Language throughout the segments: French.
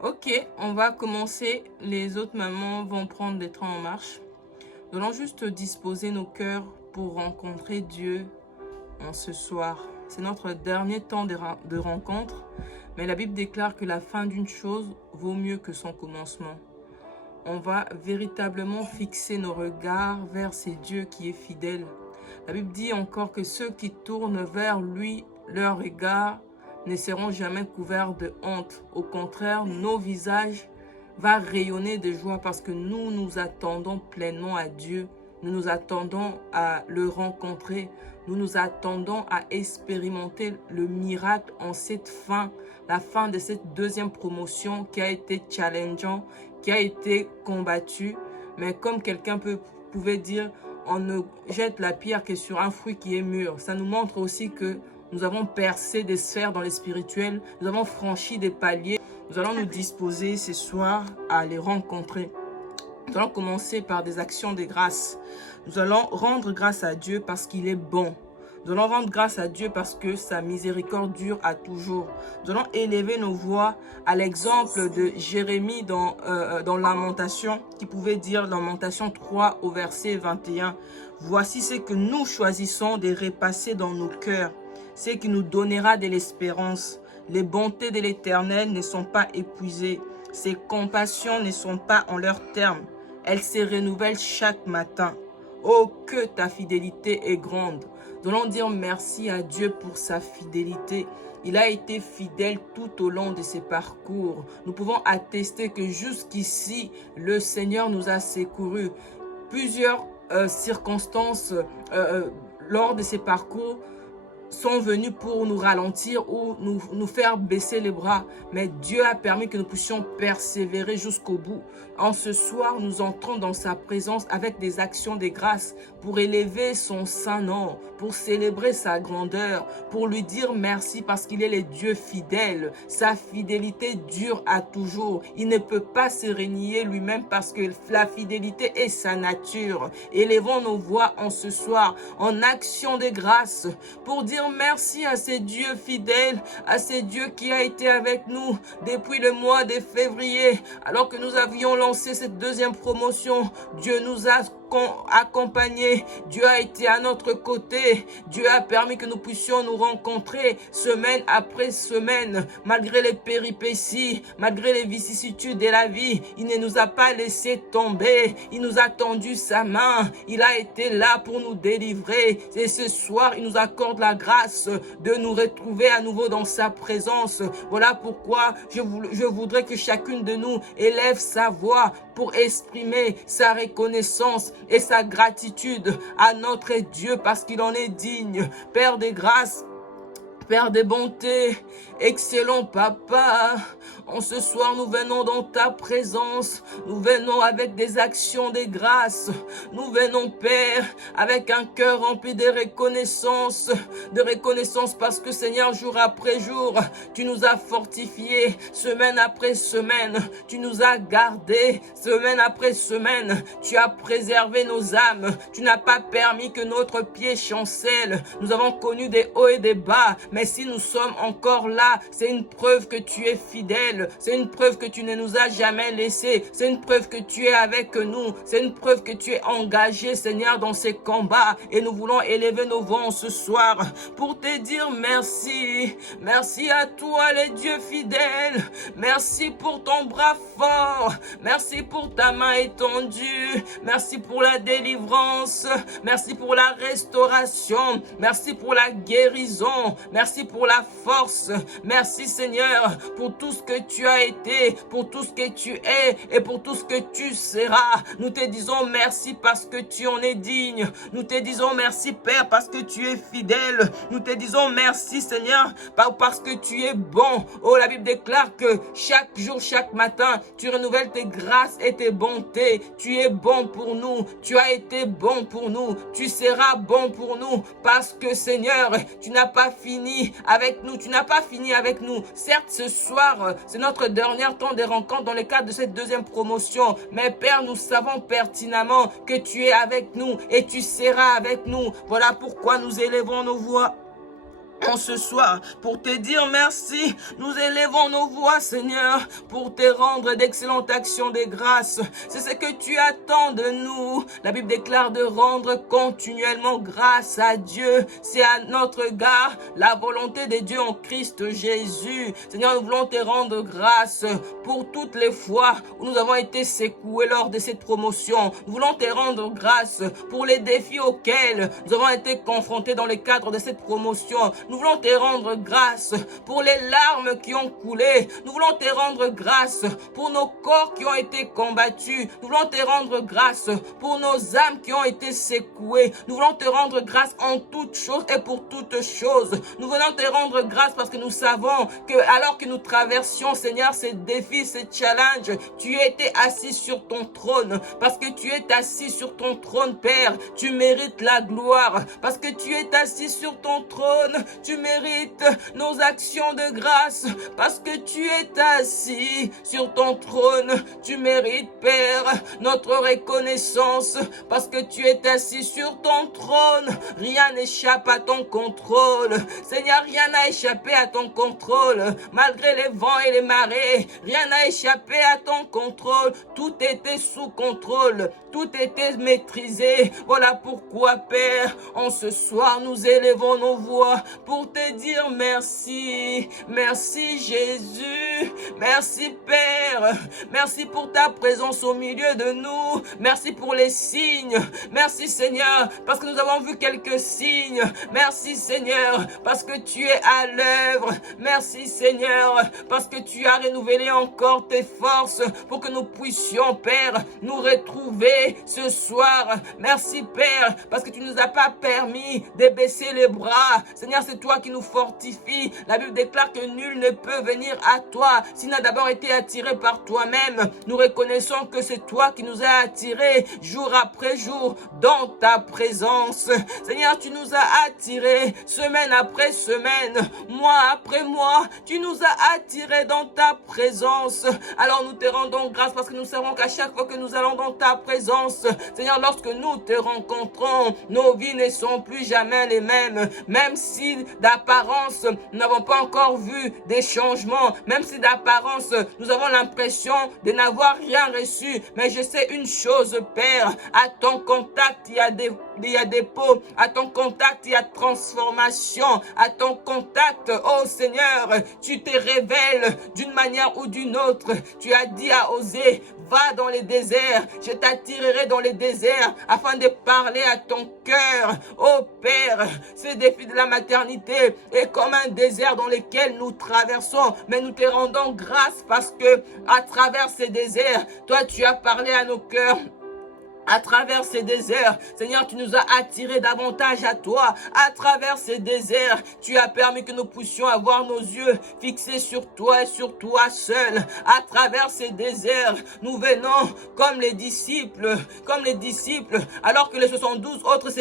Ok, on va commencer. Les autres mamans vont prendre des trains en marche. Nous allons juste disposer nos cœurs pour rencontrer Dieu en ce soir. C'est notre dernier temps de rencontre, mais la Bible déclare que la fin d'une chose vaut mieux que son commencement. On va véritablement fixer nos regards vers ce Dieu qui est fidèle. La Bible dit encore que ceux qui tournent vers lui, leur regard ne seront jamais couverts de honte. Au contraire, nos visages vont rayonner de joie parce que nous nous attendons pleinement à Dieu. Nous nous attendons à le rencontrer. Nous nous attendons à expérimenter le miracle en cette fin, la fin de cette deuxième promotion qui a été challengeant, qui a été combattue. Mais comme quelqu'un pouvait dire, on ne jette la pierre que sur un fruit qui est mûr. Ça nous montre aussi que nous avons percé des sphères dans le spirituel. Nous avons franchi des paliers. Nous allons nous disposer ce soir à les rencontrer. Nous allons commencer par des actions de grâce. Nous allons rendre grâce à Dieu parce qu'il est bon. Nous allons rendre grâce à Dieu parce que sa miséricorde dure à toujours. Nous allons élever nos voix à l'exemple de Jérémie dans Lamentation, qui pouvait dire Lamentation 3 au verset 21. Voici ce que nous choisissons de repasser dans nos cœurs, ce qui nous donnera de l'espérance. Les bontés de l'Éternel ne sont pas épuisées, ses compassions ne sont pas en leur terme. Elles se renouvellent chaque matin. Oh, que ta fidélité est grande. Nous allons dire merci à Dieu pour sa fidélité. Il a été fidèle tout au long de ses parcours. Nous pouvons attester que jusqu'ici, le Seigneur nous a secourus. Plusieurs circonstances lors de ces parcours sont venus pour nous ralentir ou nous faire baisser les bras. Mais Dieu a permis que nous puissions persévérer jusqu'au bout. En ce soir, nous entrons dans sa présence avec des actions de grâce pour élever son saint nom, pour célébrer sa grandeur, pour lui dire merci parce qu'il est le Dieu fidèle. Sa fidélité dure à toujours. Il ne peut pas se renier lui-même parce que la fidélité est sa nature. Élevons nos voix en ce soir en action de grâce pour dire merci à ce Dieu fidèle, à ce Dieu qui a été avec nous depuis le mois de février, alors que nous avions lancé cette deuxième promotion. Dieu nous a accompagnés, Dieu a été à notre côté, Dieu a permis que nous puissions nous rencontrer semaine après semaine, malgré les péripéties, malgré les vicissitudes de la vie. Il ne nous a pas laissé tomber, il nous a tendu sa main, il a été là pour nous délivrer, et ce soir il nous accorde la grâce de nous retrouver à nouveau dans sa présence. Voilà pourquoi je voudrais que chacune de nous élève sa voix pour exprimer sa reconnaissance et sa gratitude à notre Dieu parce qu'il en est digne. Père des grâces, Père des bontés, excellent Papa, en ce soir nous venons dans ta présence, nous venons avec des actions de grâce, nous venons Père avec un cœur rempli de reconnaissance parce que Seigneur, jour après jour, tu nous as fortifiés, semaine après semaine, tu nous as gardés, semaine après semaine, tu as préservé nos âmes, tu n'as pas permis que notre pied chancelle, nous avons connu des hauts et des bas, mais si nous sommes encore là, c'est une preuve que tu es fidèle. C'est une preuve que tu ne nous as jamais laissés. C'est une preuve que tu es avec nous. C'est une preuve que tu es engagé, Seigneur, dans ces combats. Et nous voulons élever nos voix ce soir pour te dire merci. Merci à toi, les dieux fidèles. Merci pour ton bras fort. Merci pour ta main étendue. Merci pour la délivrance. Merci pour la restauration. Merci pour la guérison. Merci pour la force. Merci Seigneur pour tout ce que tu as été, pour tout ce que tu es et pour tout ce que tu seras. Nous te disons merci parce que tu en es digne. Nous te disons merci Père parce que tu es fidèle. Nous te disons merci Seigneur parce que tu es bon. Oh, la Bible déclare que chaque jour, chaque matin, tu renouvelles tes grâces et tes bontés. Tu es bon pour nous. Tu as été bon pour nous. Tu seras bon pour nous parce que Seigneur, tu n'as pas fini avec nous. Tu n'as pas fini avec nous. Certes, ce soir, c'est notre dernier temps de rencontre dans le cadre de cette deuxième promotion. Mais Père, nous savons pertinemment que tu es avec nous et tu seras avec nous. Voilà pourquoi nous élevons nos voix En ce soir, pour te dire merci, nous élevons nos voix, Seigneur, pour te rendre d'excellentes actions de grâce. C'est ce que tu attends de nous. La Bible déclare de rendre continuellement grâce à Dieu. C'est à notre égard la volonté de Dieu en Christ Jésus. Seigneur, nous voulons te rendre grâce pour toutes les fois où nous avons été secoués lors de cette promotion. Nous voulons te rendre grâce pour les défis auxquels nous avons été confrontés dans le cadre de cette promotion. Nous voulons te rendre grâce pour les larmes qui ont coulé. Nous voulons te rendre grâce pour nos corps qui ont été combattus. Nous voulons te rendre grâce pour nos âmes qui ont été secouées. Nous voulons te rendre grâce en toutes choses et pour toutes choses. Nous voulons te rendre grâce parce que nous savons que alors que nous traversions, Seigneur, ces défis, ces challenges, tu étais assis sur ton trône. Parce que tu es assis sur ton trône, Père, tu mérites la gloire. Parce que tu es assis sur ton trône, tu mérites nos actions de grâce. Parce que tu es assis sur ton trône, tu mérites, Père, notre reconnaissance. Parce que tu es assis sur ton trône, rien n'échappe à ton contrôle. Seigneur, rien n'a échappé à ton contrôle. Malgré les vents et les marées, rien n'a échappé à ton contrôle. Tout était sous contrôle, tout était maîtrisé. Voilà pourquoi, Père, en ce soir, nous élevons nos voix pour te dire merci. Merci Jésus. Merci Père. Merci pour ta présence au milieu de nous. Merci pour les signes. Merci Seigneur, parce que nous avons vu quelques signes. Merci Seigneur, parce que tu es à l'œuvre. Merci Seigneur, parce que tu as renouvelé encore tes forces pour que nous puissions, Père, nous retrouver ce soir. Merci Père, parce que tu nous as pas permis de baisser les bras. Seigneur, c'est toi qui nous fortifie. La Bible déclare que nul ne peut venir à toi s'il n'a d'abord été attiré par toi-même. Nous reconnaissons que c'est toi qui nous as attirés jour après jour dans ta présence. Seigneur, tu nous as attirés semaine après semaine, mois après mois. Tu nous as attirés dans ta présence. Alors nous te rendons grâce parce que nous savons qu'à chaque fois que nous allons dans ta présence, Seigneur, lorsque nous te rencontrons, nos vies ne sont plus jamais les mêmes. Même si d'apparence, nous n'avons pas encore vu des changements. Même si d'apparence, nous avons l'impression de n'avoir rien reçu. Mais je sais une chose, Père, à ton contact, il y a des pots. À ton contact, il y a transformation. À ton contact, oh Seigneur, tu te révèles d'une manière ou d'une autre. Tu as dit à Osée, va dans les déserts, je t'attirerai dans les déserts afin de parler à ton cœur. Oh Père, ce défi de la maternité est comme un désert dans lequel nous traversons, mais nous te rendons grâce parce que à travers ces déserts, toi tu as parlé à nos cœurs. À travers ces déserts, Seigneur, tu nous as attirés davantage à toi. À travers ces déserts, tu as permis que nous puissions avoir nos yeux fixés sur toi et sur toi seul. À travers ces déserts, nous venons comme les disciples, alors que les 72 autres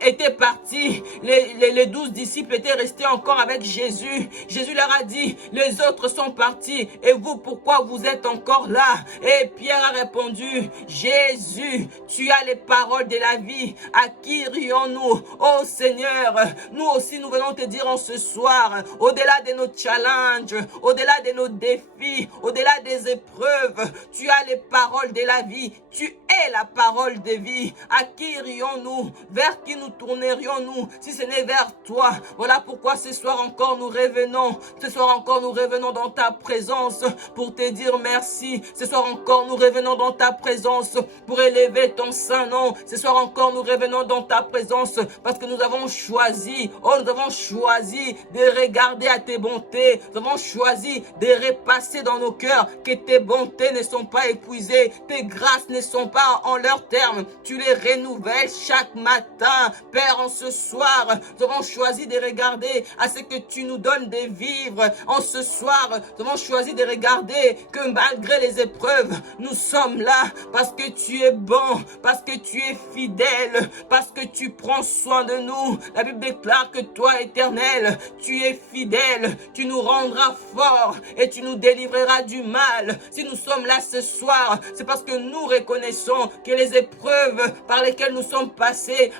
étaient partis. Les 12 disciples étaient restés encore avec Jésus. Jésus leur a dit, les autres sont partis. Et vous, pourquoi vous êtes encore là? Et Pierre a répondu, Jésus, tu as les paroles de la vie. À qui irions-nous? Oh Seigneur, nous aussi nous venons te dire en ce soir, au-delà de nos challenges, au-delà de nos défis, au-delà des épreuves, tu as les paroles de la vie. Tu es la parole de vie. À qui irions-nous? Vers qui nous tournerions-nous si ce n'est vers toi? Voilà pourquoi ce soir encore nous revenons. Ce soir encore nous revenons dans ta présence pour te dire merci. Ce soir encore nous revenons dans ta présence pour élever ton saint nom. Ce soir encore nous revenons dans ta présence parce que nous avons choisi, nous avons choisi de regarder à tes bontés. Nous avons choisi de repasser dans nos cœurs que tes bontés ne sont pas épuisées, tes grâces ne sont pas en leur terme. Tu les renouvelles chaque matin. Père, en ce soir, nous avons choisi de regarder à ce que tu nous donnes de vivre. En ce soir, nous avons choisi de regarder que malgré les épreuves, nous sommes là parce que tu es bon, parce que tu es fidèle, parce que tu prends soin de nous. La Bible déclare que toi, Éternel, tu es fidèle, tu nous rendras forts et tu nous délivreras du mal. Si nous sommes là ce soir, c'est parce que nous reconnaissons reconnaissons que les épreuves par lesquelles nous sommes passés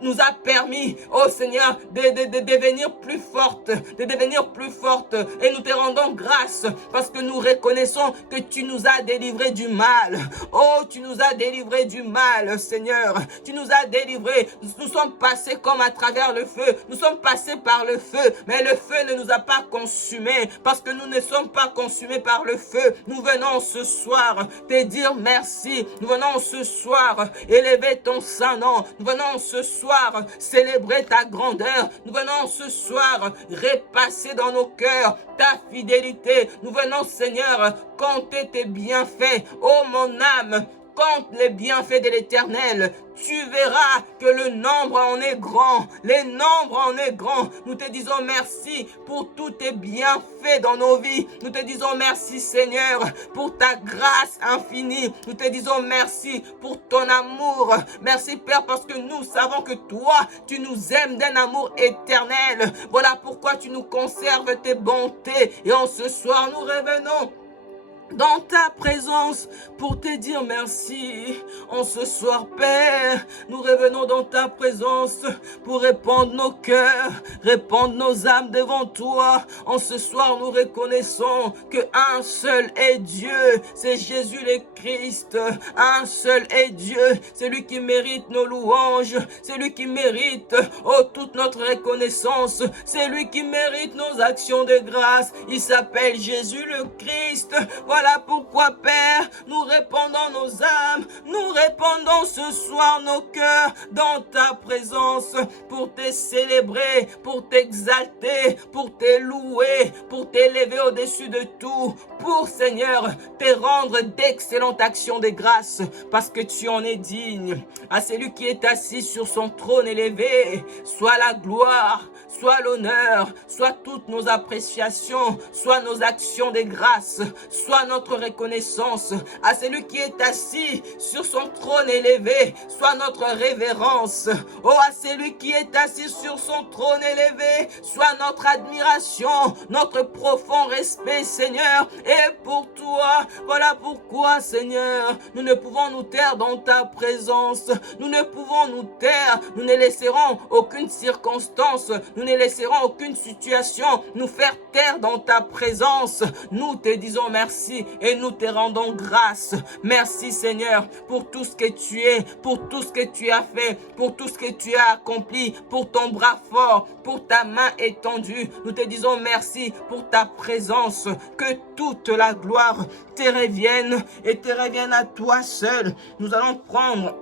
nous a permis, oh Seigneur, de devenir plus fortes, et nous te rendons grâce parce que nous reconnaissons que tu nous as délivrés du mal. Oh, tu nous as délivrés du mal, Seigneur, tu nous as délivrés. Nous sommes passés comme à travers le feu, nous sommes passés par le feu, mais le feu ne nous a pas consumés parce que nous ne sommes pas consumés par le feu. Nous venons ce soir te dire merci, nous venons ce soir élever ton saint nom, nous venons ce soir célébrer ta grandeur, nous venons ce soir repasser dans nos cœurs ta fidélité, nous venons Seigneur compter tes bienfaits. Oh mon âme, compte les bienfaits de l'Éternel, tu verras que le nombre en est grand, les nombres en est grand. Nous te disons merci pour tous tes bienfaits dans nos vies. Nous te disons merci Seigneur pour ta grâce infinie. Nous te disons merci pour ton amour. Merci Père parce que nous savons que toi, tu nous aimes d'un amour éternel. Voilà pourquoi tu nous conserves tes bontés. Et en ce soir, nous revenons dans ta présence pour te dire merci. En ce soir, Père, nous revenons dans ta présence pour répandre nos cœurs, répandre nos âmes devant toi. En ce soir, nous reconnaissons que un seul est Dieu, c'est Jésus le Christ. Un seul est Dieu, c'est lui qui mérite nos louanges, c'est lui qui mérite, oh, toute notre reconnaissance, c'est lui qui mérite nos actions de grâce. Il s'appelle Jésus le Christ. Voilà pourquoi, Père, nous répandons nos âmes, nous répandons ce soir nos cœurs dans ta présence pour te célébrer, pour t'exalter, pour te louer, pour t'élever au-dessus de tout, pour, Seigneur, te rendre d'excellentes actions de grâce parce que tu en es digne. À celui qui est assis sur son trône élevé, soit la gloire, soit l'honneur, soit toutes nos appréciations, soit nos actions de grâce, soit notre reconnaissance. À celui qui est assis sur son trône élevé, soit notre révérence. Oh, à celui qui est assis sur son trône élevé, soit notre admiration, notre profond respect, Seigneur. Et pour toi, voilà pourquoi, Seigneur, nous ne pouvons nous taire dans ta présence. Nous ne pouvons nous taire. Nous ne laisserons aucune circonstance, nous ne laisserons aucune situation nous faire taire dans ta présence. Nous te disons merci et nous te rendons grâce. Merci Seigneur pour tout ce que tu es, pour tout ce que tu as fait, pour tout ce que tu as accompli, pour ton bras fort, pour ta main étendue. Nous te disons merci pour ta présence. Que toute la gloire te revienne et te revienne à toi seul. Nous allons prendre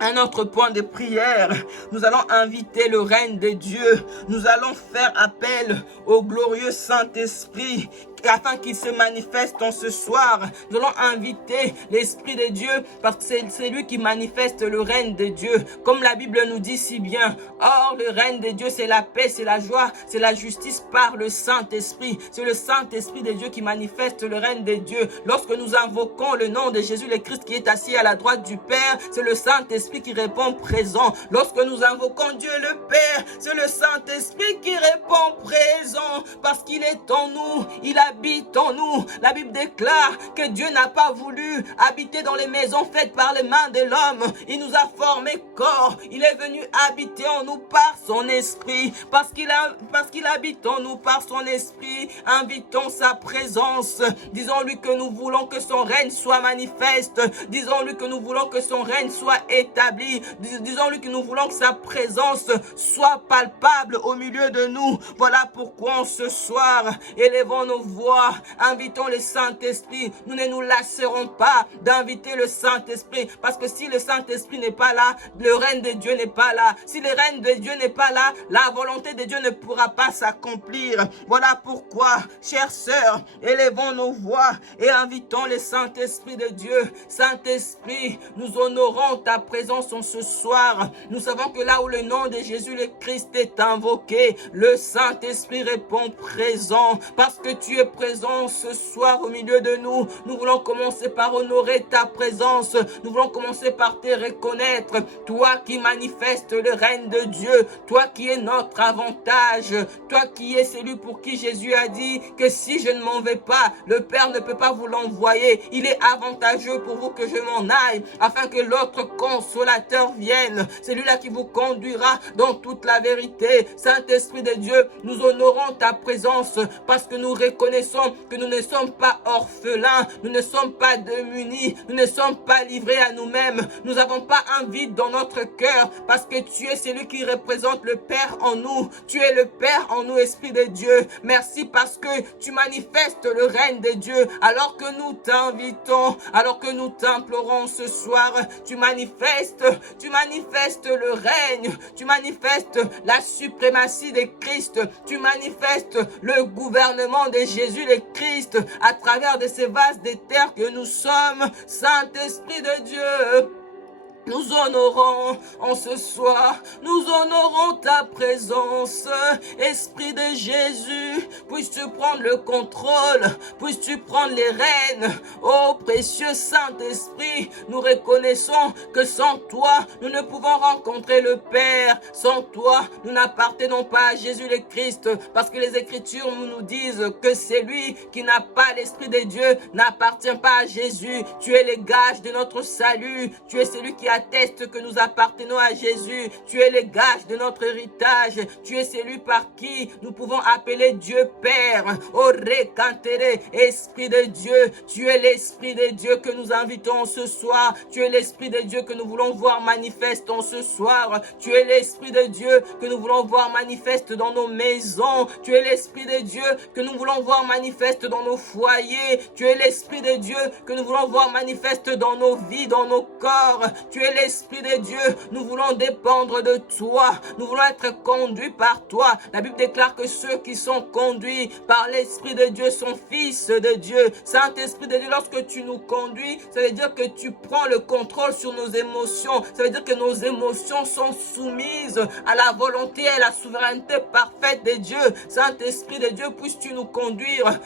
un autre point de prière. Nous allons inviter le règne de Dieu. Nous allons faire appel au glorieux Saint-Esprit afin qu'il se manifeste en ce soir. Nous allons inviter l'Esprit de Dieu parce que c'est lui qui manifeste le règne de Dieu. Comme la Bible nous dit si bien. Or, le règne de Dieu, c'est la paix, c'est la joie, c'est la justice par le Saint-Esprit. C'est le Saint-Esprit de Dieu qui manifeste le règne de Dieu. Lorsque nous invoquons le nom de Jésus le Christ qui est assis à la droite du Père, c'est le Saint-Esprit qui répond présent. Lorsque nous invoquons Dieu le Père, c'est le Saint-Esprit qui répond présent parce qu'il est en nous, il habite en nous. La Bible déclare que Dieu n'a pas voulu habiter dans les maisons faites par les mains de l'homme. Il nous a formés corps. Il est venu habiter en nous par son esprit. Parce qu'il habite en nous par son esprit, invitons sa présence. Disons-lui que nous voulons que son règne soit manifeste. Disons-lui que nous voulons que son règne soit établi. Disons-lui que nous voulons que sa présence soit palpable au milieu de nous. Voilà pourquoi ce soir, élevons nos voix, invitons le Saint-Esprit. Nous ne nous lasserons pas d'inviter le Saint-Esprit, parce que si le Saint-Esprit n'est pas là, le règne de Dieu n'est pas là. Si le règne de Dieu n'est pas là, la volonté de Dieu ne pourra pas s'accomplir. Voilà pourquoi, chères sœurs, élevons nos voix et invitons le Saint-Esprit de Dieu. Saint-Esprit, nous honorons ta présence en ce soir. Nous savons que là où le nom de Jésus le Christ est invoqué, le Saint-Esprit répond présent, parce que tu es présence ce soir au milieu de nous. Nous voulons commencer par honorer ta présence. Nous voulons commencer par te reconnaître. Toi qui manifestes le règne de Dieu. Toi qui es notre avantage. Toi qui es celui pour qui Jésus a dit que si je ne m'en vais pas, le Père ne peut pas vous l'envoyer. Il est avantageux pour vous que je m'en aille, afin que l'autre consolateur vienne. Celui-là qui vous conduira dans toute la vérité. Saint-Esprit de Dieu, nous honorons ta présence parce que nous reconnaissons que nous ne sommes pas orphelins, nous ne sommes pas démunis, nous ne sommes pas livrés à nous-mêmes. Nous n'avons pas un vide dans notre cœur parce que tu es celui qui représente le Père en nous. Tu es le Père en nous, Esprit de Dieu. Merci parce que tu manifestes le règne de Dieu alors que nous t'invitons, alors que nous t'implorons ce soir. Tu manifestes le règne, tu manifestes la suprématie de Christ, tu manifestes le gouvernement de Jésus le Christ à travers de ces vases de terre que nous sommes. Saint-Esprit de Dieu, nous honorons en ce soir, nous honorons ta présence. Esprit de Jésus, puisses-tu prendre le contrôle, puisses-tu prendre les rênes. Oh précieux Saint-Esprit, nous reconnaissons que sans toi, nous ne pouvons rencontrer le Père. Sans toi, nous n'appartenons pas à Jésus le Christ, parce que les Écritures nous disent que celui qui n'a pas l'Esprit de Dieu n'appartient pas à Jésus. Tu es le gage de notre salut, tu es celui qui atteste que nous appartenons à Jésus. Tu es le gage de notre héritage. Tu es celui par qui nous pouvons appeler Dieu Père. Oh, recantere, Esprit de Dieu. Tu es l'Esprit de Dieu que nous invitons ce soir. Tu es l'Esprit de Dieu que nous voulons voir manifeste en ce soir. Tu es l'Esprit de Dieu que nous voulons voir manifeste dans nos maisons. Tu es l'Esprit de Dieu que nous voulons voir manifeste dans nos foyers. Tu es l'Esprit de Dieu que nous voulons voir manifeste dans nos vies, dans nos corps. Tu es l'Esprit de Dieu, nous voulons dépendre de toi, nous voulons être conduits par toi. La Bible déclare que ceux qui sont conduits par l'Esprit de Dieu sont fils de Dieu. Saint-Esprit de Dieu, lorsque tu nous conduis, ça veut dire que tu prends le contrôle sur nos émotions. Ça veut dire que nos émotions sont soumises à la volonté et à la souveraineté parfaite de Dieu. Saint-Esprit de Dieu, puisses-tu nous conduire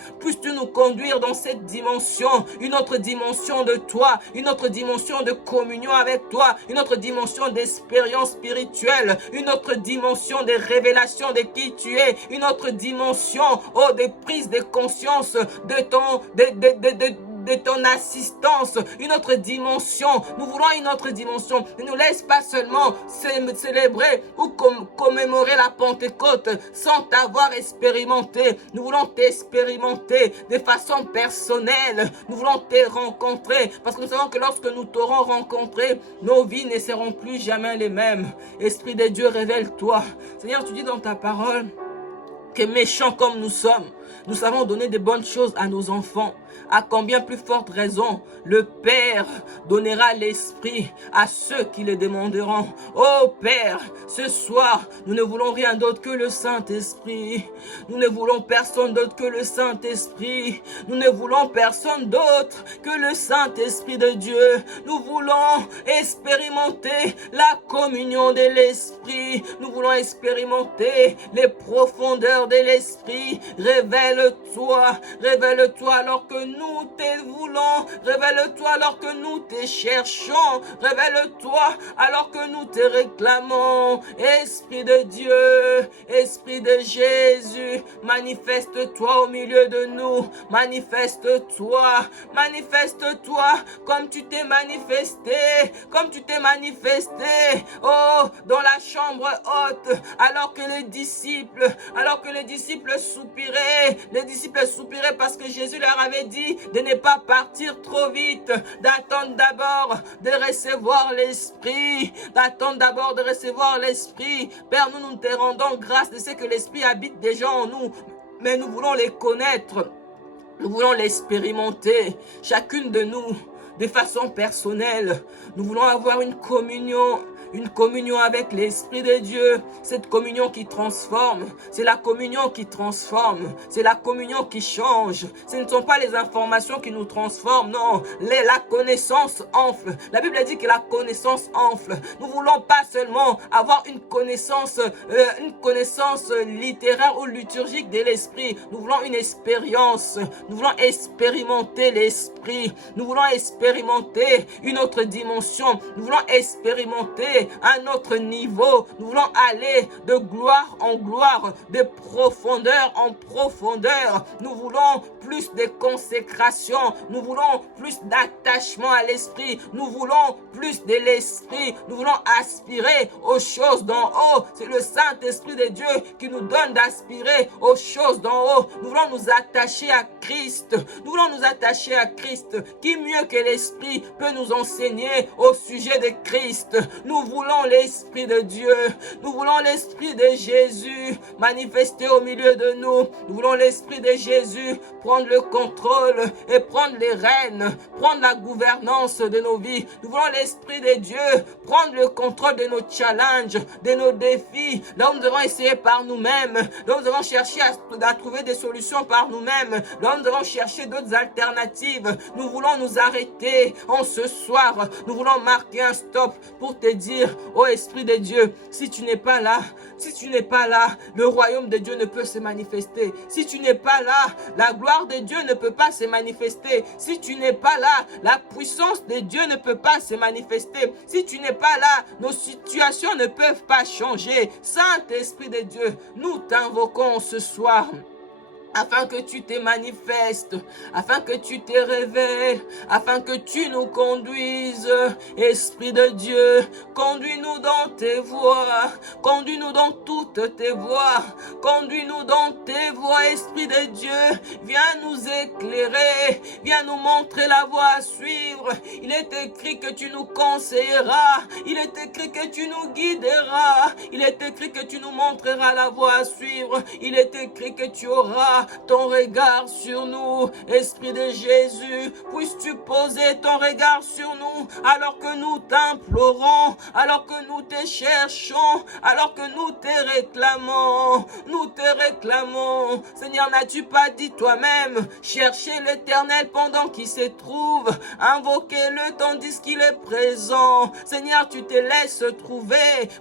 dans cette dimension, une autre dimension de toi, une autre dimension de communion avec toi, une autre dimension d'expérience spirituelle, une autre dimension de révélation de qui tu es, une autre dimension, oh, de prise de conscience de ton assistance, une autre dimension. Nous voulons une autre dimension. Ne nous laisse pas seulement célébrer ou commémorer la Pentecôte sans t'avoir expérimenté. Nous voulons t'expérimenter de façon personnelle. Nous voulons te rencontrer parce que nous savons que lorsque nous t'aurons rencontré, nos vies ne seront plus jamais les mêmes. Esprit de Dieu, révèle-toi. Seigneur, tu dis dans ta parole que méchants comme nous sommes, nous savons donner de bonnes choses à nos enfants. À combien plus forte raison le Père donnera l'Esprit à ceux qui le demanderont. Oh Père, ce soir, nous ne voulons rien d'autre que le Saint-Esprit. Nous ne voulons personne d'autre que le Saint-Esprit. Nous ne voulons personne d'autre que le Saint-Esprit de Dieu. Nous voulons expérimenter la communion de l'Esprit. Nous voulons expérimenter les profondeurs de l'Esprit. Révèle-toi alors que nous te voulons. Révèle-toi alors que nous te cherchons. Révèle-toi alors que nous te réclamons. Esprit de Dieu, Esprit de Jésus, manifeste-toi au milieu de nous. Manifeste-toi comme tu t'es manifesté, oh, dans la chambre haute, alors que les disciples soupiraient parce que Jésus leur avait dit de ne pas partir trop vite, d'attendre d'abord de recevoir l'Esprit, Père, nous te rendons grâce de ce que l'Esprit habite déjà en nous, mais nous voulons les connaître, nous voulons l'expérimenter, chacune de nous, de façon personnelle. Nous voulons avoir une communion une communion avec l'Esprit de Dieu. Cette communion qui transforme, c'est la communion qui transforme, c'est la communion qui change. Ce ne sont pas les informations qui nous transforment, non. La connaissance enfle. La Bible dit que la connaissance enfle. Nous voulons pas seulement avoir une connaissance littéraire ou liturgique de l'Esprit. Nous voulons une expérience. Nous voulons expérimenter l'Esprit. Nous voulons expérimenter une autre dimension. Nous voulons expérimenter un autre niveau. Nous voulons aller de gloire en gloire, de profondeur en profondeur. Nous voulons plus de consécration. Nous voulons plus d'attachement à l'Esprit. Nous voulons plus de l'Esprit. Nous voulons aspirer aux choses d'en haut. C'est le Saint-Esprit de Dieu qui nous donne d'aspirer aux choses d'en haut. Nous voulons nous attacher à Christ. Nous voulons nous attacher à Christ. Qui mieux que l'Esprit peut nous enseigner au sujet de Christ? Nous voulons l'Esprit de Dieu. Nous voulons l'Esprit de Jésus manifesté au milieu de nous. Nous voulons l'Esprit de Jésus prendre le contrôle et prendre les rênes, prendre la gouvernance de nos vies. Nous voulons l'Esprit de Dieu prendre le contrôle de nos challenges, de nos défis. Là où nous devons essayer par nous-mêmes, là où nous devons chercher à trouver des solutions par nous-mêmes, là où nous devons chercher d'autres alternatives. Nous voulons nous arrêter en ce soir. Nous voulons marquer un stop pour te dire, ô Esprit de Dieu, si tu n'es pas là, le royaume de Dieu ne peut se manifester. Si tu n'es pas là, la gloire de Dieu ne peut pas se manifester. Si tu n'es pas là, la puissance de Dieu ne peut pas se manifester. Si tu n'es pas là, nos situations ne peuvent pas changer. Saint-Esprit de Dieu, nous t'invoquons ce soir, afin que tu te manifestes, afin que tu te révèles, afin que tu nous conduises. Esprit de Dieu, conduis-nous dans tes voies, conduis-nous dans toutes tes voies, conduis-nous dans tes voies. Esprit de Dieu, viens nous éclairer, viens nous montrer la voie à suivre. Il est écrit que tu nous conseilleras, il est écrit que tu nous guideras, il est écrit que tu nous montreras la voie à suivre, il est écrit que tu auras ton regard sur nous. Esprit de Jésus, puisses-tu poser ton regard sur nous alors que nous t'implorons, alors que nous te cherchons, alors que nous te réclamons. Nous te réclamons. Seigneur, n'as-tu pas dit toi-même, cherchez l'Éternel pendant qu'il se trouve, invoquez-le tandis qu'il est présent. Seigneur, tu te laisses trouver,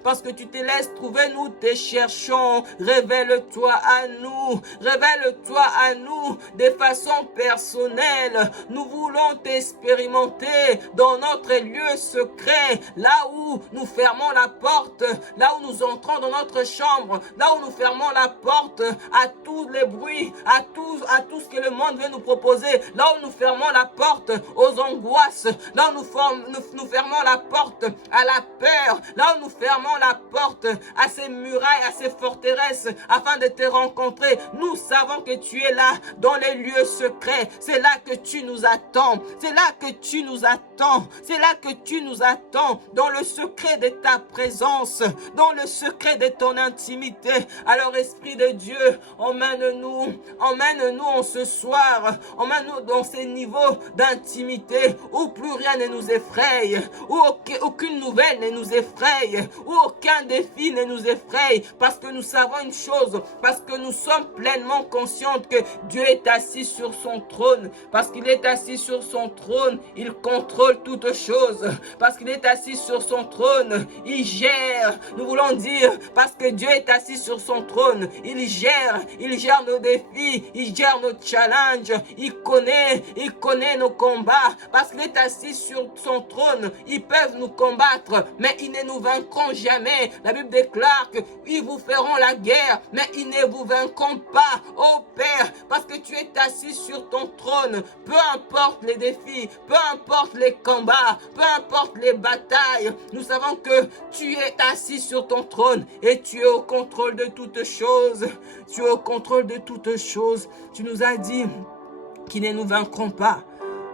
parce que tu te laisses trouver, nous te cherchons. Révèle-toi à nous, révèle-toi à nous de façon personnelle. Nous voulons t'expérimenter dans notre lieu secret, là où nous fermons la porte, là où nous entrons dans notre chambre, là où nous fermons la porte à tous les bruits, à tout ce que le monde veut nous proposer, là où nous fermons la porte aux angoisses, là où nous fermons la porte à la peur, là où nous fermons la porte à ces murailles, à ces forteresses, afin de te rencontrer. Nous savons que tu es là dans les lieux secrets. C'est là que tu nous attends. C'est là que tu nous attends. C'est là que tu nous attends, dans le secret de ta présence, dans le secret de ton intimité. Alors, Esprit de Dieu, emmène-nous en ce soir, emmène-nous dans ces niveaux d'intimité où plus rien ne nous effraie, où aucune nouvelle ne nous effraie, où aucun défi ne nous effraie, parce que nous savons une chose, parce que nous sommes pleinement conscientes que Dieu est assis sur son trône. Parce qu'il est assis sur son trône, il contrôle toutes choses. Parce qu'il est assis sur son trône, il gère. Nous voulons dire, parce que Dieu est assis sur son trône, il gère nos défis, il gère nos challenges, il connaît nos combats. Parce qu'il est assis sur son trône, ils peuvent nous combattre, mais ils ne nous vaincront jamais. La Bible déclare qu'ils vous feront la guerre, mais ils ne vous vaincront pas. Oh Père, parce que tu es assis sur ton trône, peu importe les défis, peu importe les combats, peu importe les batailles, nous savons que tu es assis sur ton trône et tu es au contrôle de toutes choses. Tu es au contrôle de toutes choses. Tu nous as dit qu'ils ne nous vaincront pas.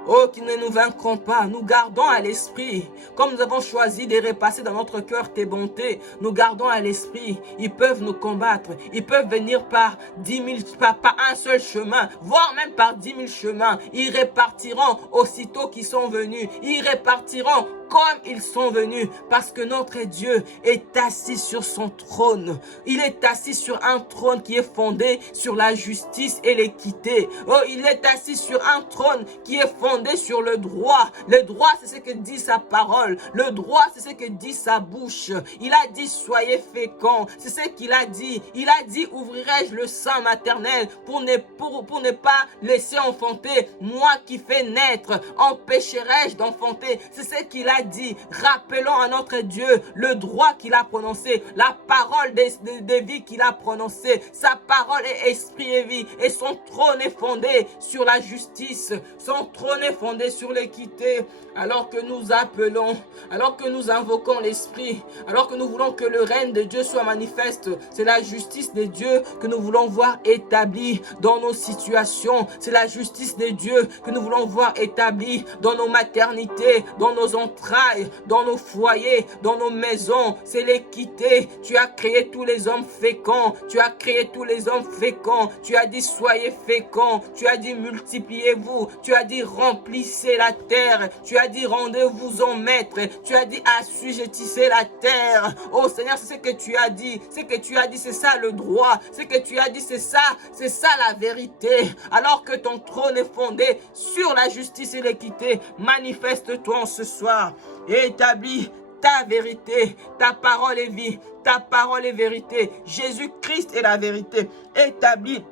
Oh, qui ne nous vaincront pas. Nous gardons à l'esprit, comme nous avons choisi de repasser dans notre cœur tes bontés, nous gardons à l'esprit. Ils peuvent nous combattre. Ils peuvent venir par 10 000, par un seul chemin, voire même par 10 000 chemins. Ils répartiront aussitôt qu'ils sont venus. Ils répartiront comme ils sont venus, parce que notre Dieu est assis sur son trône. Il est assis sur un trône qui est fondé sur la justice et l'équité. Oh, il est assis sur un trône qui est fondé sur le droit. Le droit, c'est ce que dit sa parole. Le droit, c'est ce que dit sa bouche. Il a dit, soyez féconds. C'est ce qu'il a dit. Il a dit, ouvrirai-je le sein maternel pour ne pas laisser enfanter. Moi qui fais naître, empêcherai-je d'enfanter. C'est ce qu'il a dit. Rappelons à notre Dieu le droit qu'il a prononcé, la parole de vie qu'il a prononcée. Sa parole est esprit et vie, et son trône est fondé sur la justice. Son trône est fondé sur l'équité. Alors que nous appelons, alors que nous invoquons l'esprit, alors que nous voulons que le règne de Dieu soit manifeste, c'est la justice de Dieu que nous voulons voir établie dans nos situations. C'est la justice de Dieu que nous voulons voir établie dans nos maternités, dans nos entrailles, dans nos foyers, dans nos maisons. C'est l'équité. Tu as créé tous les hommes féconds. Tu as créé tous les hommes féconds. Tu as dit soyez féconds. Tu as dit multipliez-vous. Tu as dit remplissez la terre. Tu as dit rendez-vous en maître. Tu as dit assujettissez la terre. Oh Seigneur, c'est ce que tu as dit. Ce que tu as dit, c'est ça le droit. Ce que tu as dit, c'est ça la vérité. Alors que ton trône est fondé sur la justice et l'équité, manifeste-toi en ce soir et établis ta vérité. Ta parole est vie, ta parole est vérité. Jésus-Christ est la vérité. Établis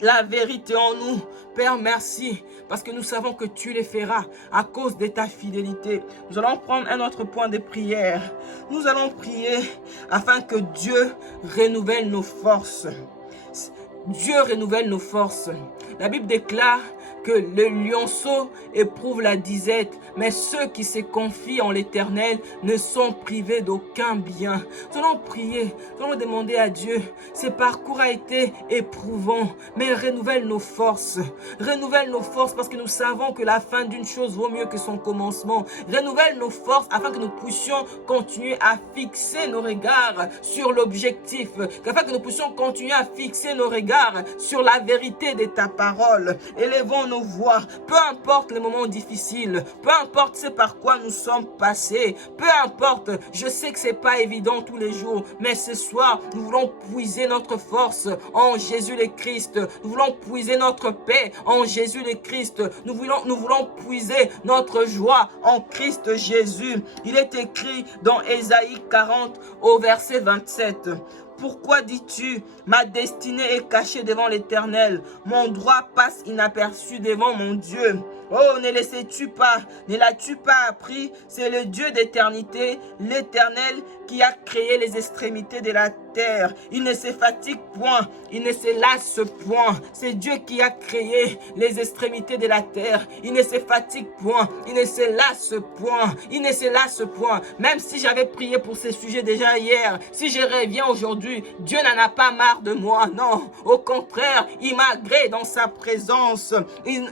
la vérité en nous. Père, merci, parce que nous savons que tu les feras à cause de ta fidélité. Nous allons prendre un autre point de prière. Nous allons prier afin que Dieu renouvelle nos forces. Dieu renouvelle nos forces. La Bible déclare que le lionceau éprouve la disette, mais ceux qui se confient en l'Éternel ne sont privés d'aucun bien. Nous allons prier, nous allons demander à Dieu. Ce parcours a été éprouvant, mais renouvelle nos forces. Renouvelle nos forces parce que nous savons que la fin d'une chose vaut mieux que son commencement. Renouvelle nos forces afin que nous puissions continuer à fixer nos regards sur l'objectif, afin que nous puissions continuer à fixer nos regards sur la vérité de ta parole. Élevons nos voix, peu importe les moments difficiles, peu importe ce par quoi nous sommes passés, peu importe, je sais que c'est pas évident tous les jours, mais ce soir, nous voulons puiser notre force en Jésus le Christ, nous voulons puiser notre paix en Jésus le Christ, nous voulons puiser notre joie en Christ Jésus. Il est écrit dans Ésaïe 40 au verset 27. Pourquoi dis-tu, ma destinée est cachée devant l'Éternel, mon droit passe inaperçu devant mon Dieu? Oh, ne l'as-tu pas appris? C'est le Dieu d'éternité, l'Éternel, qui a créé les extrémités de la terre. Il ne se fatigue point, il ne se lasse point. C'est Dieu qui a créé les extrémités de la terre. Il ne se fatigue point, il ne se lasse point, il ne se lasse point. Même si j'avais prié pour ce sujet déjà hier, si je reviens aujourd'hui, Dieu n'en a pas marre de moi. Non, au contraire, il m'agrée dans sa présence. Il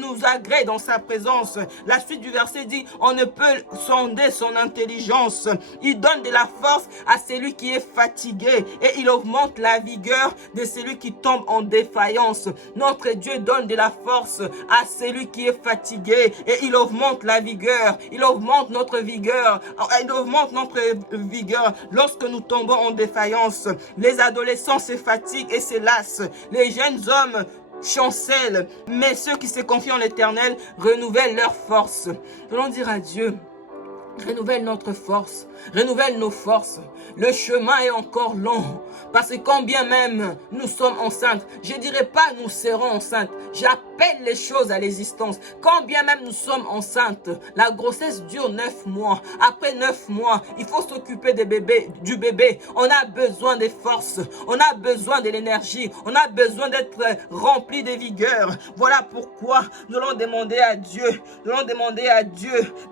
nous agrée dans sa présence. La suite du verset dit, on ne peut sonder son intelligence. Il donne de la force à celui qui est fatigué et il augmente la vigueur de celui qui tombe en défaillance. Notre Dieu donne de la force à celui qui est fatigué et il augmente la vigueur. Il augmente notre vigueur. Il augmente notre vigueur lorsque nous tombons en défaillance. Les adolescents se fatiguent et se lassent. Les jeunes hommes chancellent, mais ceux qui se confient en l'Éternel renouvellent leur force. Nous allons dire à Dieu, renouvelle notre force, renouvelle nos forces. Le chemin est encore long, parce que quand bien même nous sommes enceintes, je ne dirais pas nous serons enceintes, j'appelle les choses à l'existence. Quand bien même nous sommes enceintes, la grossesse dure 9 mois. Après 9 mois, il faut s'occuper du bébé. On a besoin des forces, on a besoin de l'énergie, on a besoin d'être rempli de vigueur. Voilà pourquoi nous allons demander à Dieu,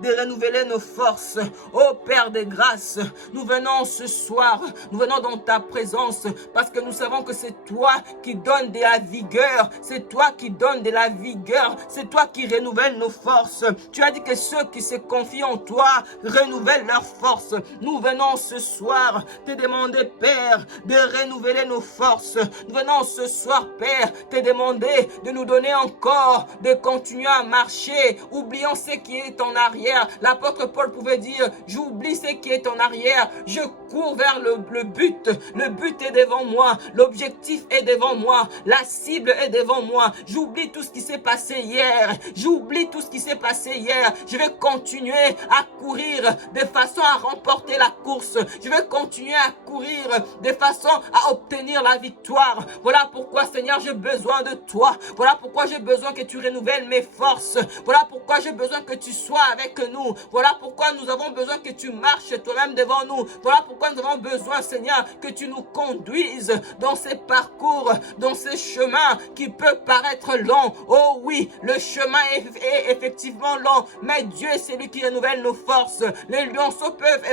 de renouveler nos forces. force. Ô Père des grâces, nous venons ce soir, nous venons dans ta présence parce que nous savons que c'est toi qui donnes de la vigueur, c'est toi qui donnes de la vigueur, c'est toi qui renouvelle nos forces. Tu as dit que ceux qui se confient en toi renouvellent leurs forces. Nous venons ce soir te demander, Père, de renouveler nos forces. Nous venons ce soir, Père, te demander de nous donner encore, de continuer à marcher. Oublions ce qui est en arrière. L'apôtre Paul pouvait dire, j'oublie ce qui est en arrière, je cours vers le but. Le but est devant moi, l'objectif est devant moi, la cible est devant moi. J'oublie tout ce qui s'est passé hier, j'oublie tout ce qui s'est passé hier. Je vais continuer à courir de façon à remporter la course. Je vais continuer à courir de façon à obtenir la victoire. Voilà pourquoi, Seigneur, j'ai besoin de toi. Voilà pourquoi j'ai besoin que tu renouvelles mes forces. Voilà pourquoi j'ai besoin que tu sois avec nous. Voilà pourquoi nous avons besoin que tu marches toi-même devant nous. Voilà pourquoi nous avons besoin, Seigneur, que tu nous conduises dans ces parcours, dans ces chemins qui peuvent paraître longs. Oh oui, le chemin est effectivement long, mais Dieu est celui qui renouvelle nos forces. Les lionceaux peuvent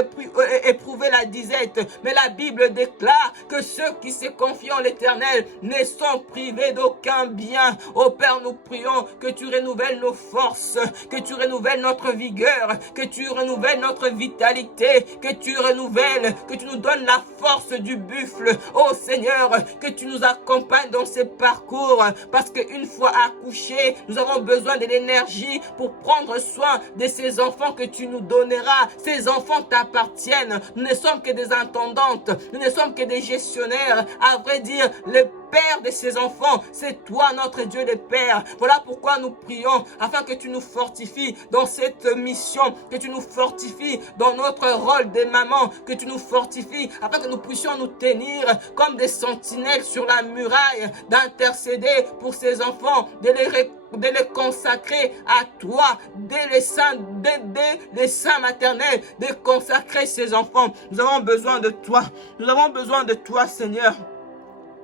éprouver la disette, mais la Bible déclare que ceux qui se confient en l'Éternel ne sont privés d'aucun bien. Oh Père, nous prions que tu renouvelles nos forces, que tu renouvelles notre vigueur, que tu renouvelles notre vitalité, que tu renouvelles, que tu nous donnes la force du buffle. Oh Seigneur, que tu nous accompagnes dans ces parcours, parce qu'une fois accouchés, nous avons besoin de l'énergie pour prendre soin de ces enfants que tu nous donneras. Ces enfants t'appartiennent. Nous ne sommes que des intendantes, nous ne sommes que des gestionnaires. À vrai dire, le Père de ces enfants, c'est toi notre Dieu de Père. Voilà pourquoi nous prions afin que tu nous fortifies dans cette mission, que tu nous fortifies dans notre rôle de maman, que tu nous fortifies afin que nous puissions nous tenir comme des sentinelles sur la muraille, d'intercéder pour ces enfants, de les consacrer à toi, dès les seins maternels, de consacrer ces enfants. Nous avons besoin de toi. Nous avons besoin de toi, Seigneur.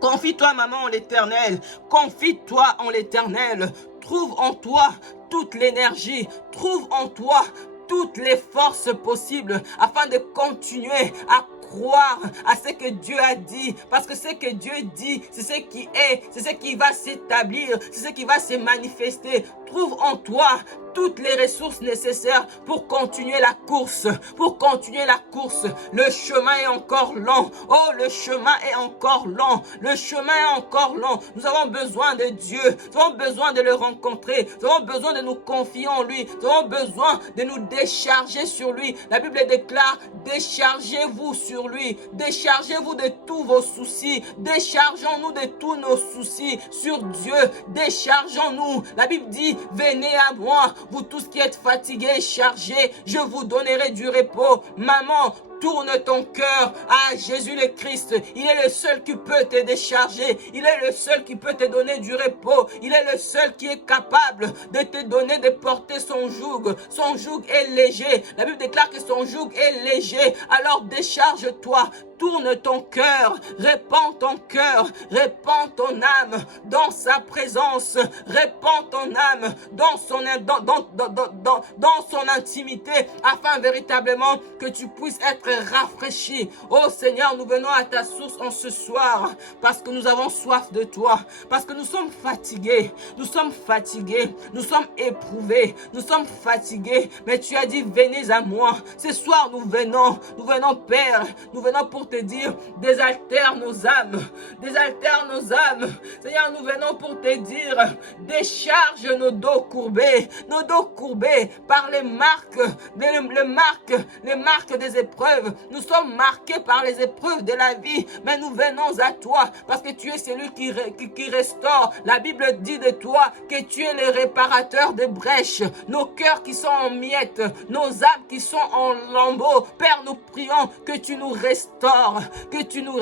Confie-toi, maman, en l'Éternel. Confie-toi en l'Éternel. Trouve en toi toute l'énergie. Trouve en toi toutes les forces possibles afin de continuer à croire à ce que Dieu a dit, parce que ce que Dieu dit, c'est ce qui est, c'est ce qui va s'établir, c'est ce qui va se manifester. Trouve en toi toutes les ressources nécessaires pour continuer la course, pour continuer la course. Le chemin est encore long. Oh, le chemin est encore long. Le chemin est encore long. Nous avons besoin de Dieu. Nous avons besoin de le rencontrer. Nous avons besoin de nous confier en lui. Nous avons besoin de nous décharger sur lui. La Bible déclare, déchargez-vous sur lui. Déchargez-vous de tous vos soucis. Déchargeons-nous de tous nos soucis sur Dieu. Déchargeons-nous. La Bible dit, venez à moi, vous tous qui êtes fatigués et chargés, je vous donnerai du repos. Maman, tourne ton cœur à Jésus le Christ. Il est le seul qui peut te décharger. Il est le seul qui peut te donner du repos. Il est le seul qui est capable de te donner, de porter son joug. Son joug est léger. La Bible déclare que son joug est léger. Alors décharge-toi. Tourne ton cœur, répands ton cœur, répands ton âme dans sa présence, répands ton âme dans son intimité, afin véritablement que tu puisses être rafraîchi. Oh Seigneur, nous venons à ta source en ce soir, parce que nous avons soif de toi, parce que nous sommes fatigués, nous sommes éprouvés, nous sommes fatigués, mais tu as dit, venez à moi. Ce soir, nous venons Père, nous venons pour te dire, désaltère nos âmes, Seigneur, nous venons pour te dire, décharge nos dos courbés par les marques des épreuves. Nous sommes marqués par les épreuves de la vie, mais nous venons à toi parce que tu es celui qui restaure. La Bible dit de toi que tu es le réparateur des brèches, nos cœurs qui sont en miettes, nos âmes qui sont en lambeaux. Père, nous prions que tu nous restaures, que tu nous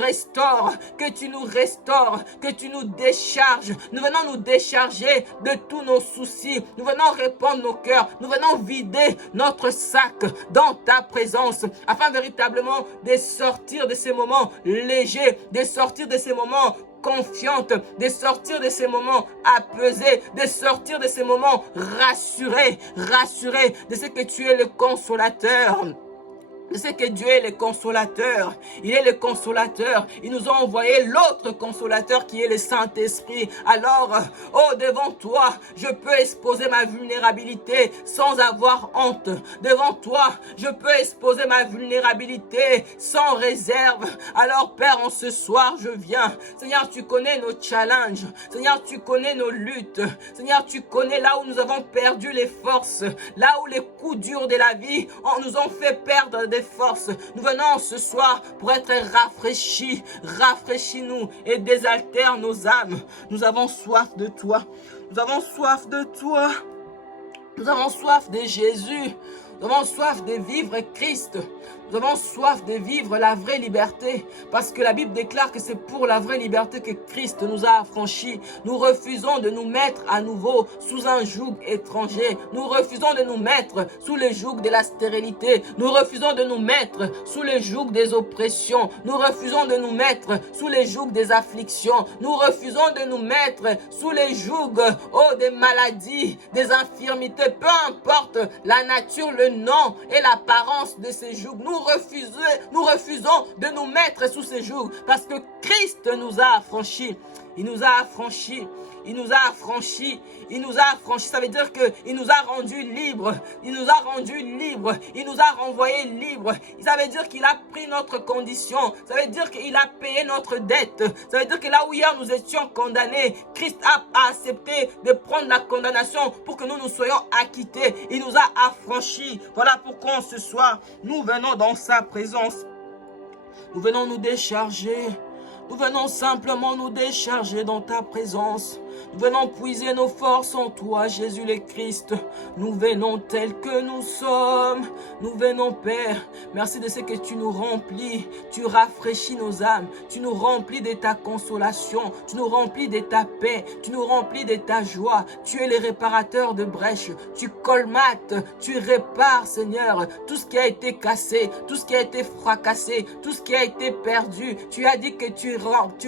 décharges. Nous venons nous décharger de tous nos soucis. Nous venons répandre nos cœurs. Nous venons vider notre sac dans ta présence, afin véritablement de sortir de ces moments légers, de sortir de ces moments confiante, de sortir de ces moments apaisés, de sortir de ces moments rassurés, de ce que tu es le consolateur. Je sais que Dieu est le consolateur. Il est le consolateur. Il nous a envoyé l'autre consolateur qui est le Saint-Esprit. Alors, oh, devant toi, je peux exposer ma vulnérabilité sans avoir honte. Devant toi, je peux exposer ma vulnérabilité sans réserve. Alors, Père, en ce soir, je viens. Seigneur, tu connais nos challenges. Seigneur, tu connais nos luttes. Seigneur, tu connais là où nous avons perdu les forces. Là où les coups durs de la vie nous ont fait perdre des forces. Nous venons ce soir pour être rafraîchis. Rafraîchis-nous et désaltère nos âmes. Nous avons soif de toi. Nous avons soif de toi. Nous avons soif de Jésus. Nous avons soif de vivre Christ. Nous avons soif de vivre la vraie liberté. Parce que la Bible déclare que c'est pour la vraie liberté que Christ nous a affranchis. Nous refusons de nous mettre à nouveau sous un joug étranger. Nous refusons de nous mettre sous le joug de la stérilité. Nous refusons de nous mettre sous le joug des oppressions. Nous refusons de nous mettre sous le joug des afflictions. Nous refusons de nous mettre sous les jougs des maladies, des infirmités. Peu importe la nature, le nom et l'apparence de ces jougs. Nous refusons de nous mettre sous ces jougs parce que Christ nous a affranchis. Il nous a affranchis. Il nous a affranchis. Il nous a affranchis. Ça veut dire qu'il nous a rendus libres. Il nous a rendus libres. Il nous a renvoyés libres. Ça veut dire qu'il a pris notre condition. Ça veut dire qu'il a payé notre dette. Ça veut dire que là où hier nous étions condamnés, Christ a accepté de prendre la condamnation pour que nous soyons acquittés. Il nous a affranchis. Voilà pourquoi ce soir, nous venons dans sa présence. Nous venons nous décharger. Nous venons simplement nous décharger dans ta présence. Nous venons puiser nos forces en toi, Jésus le Christ. Nous venons tels que nous sommes. Nous venons, Père. Merci de ce que tu nous remplis. Tu rafraîchis nos âmes. Tu nous remplis de ta consolation. Tu nous remplis de ta paix. Tu nous remplis de ta joie. Tu es le réparateur de brèches. Tu colmates. Tu répares, Seigneur, tout ce qui a été cassé, tout ce qui a été fracassé, tout ce qui a été perdu. Tu as dit que tu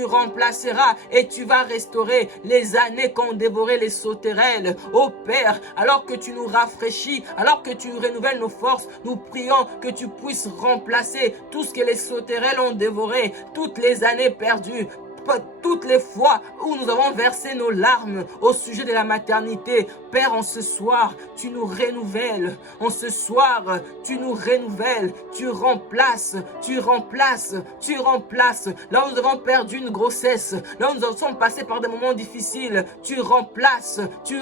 remplaceras et tu vas restaurer les années qu'ont dévoré les sauterelles. Ô Père, alors que tu nous rafraîchis, alors que tu nous renouvelles nos forces, nous prions que tu puisses remplacer tout ce que les sauterelles ont dévoré, toutes les années perdues, toutes les fois où nous avons versé nos larmes au sujet de la maternité. Père, en ce soir, tu nous renouvelles. En ce soir, tu nous renouvelles. Tu remplaces. Là où nous avons perdu une grossesse, là où nous sommes passés par des moments difficiles, tu remplaces. Tu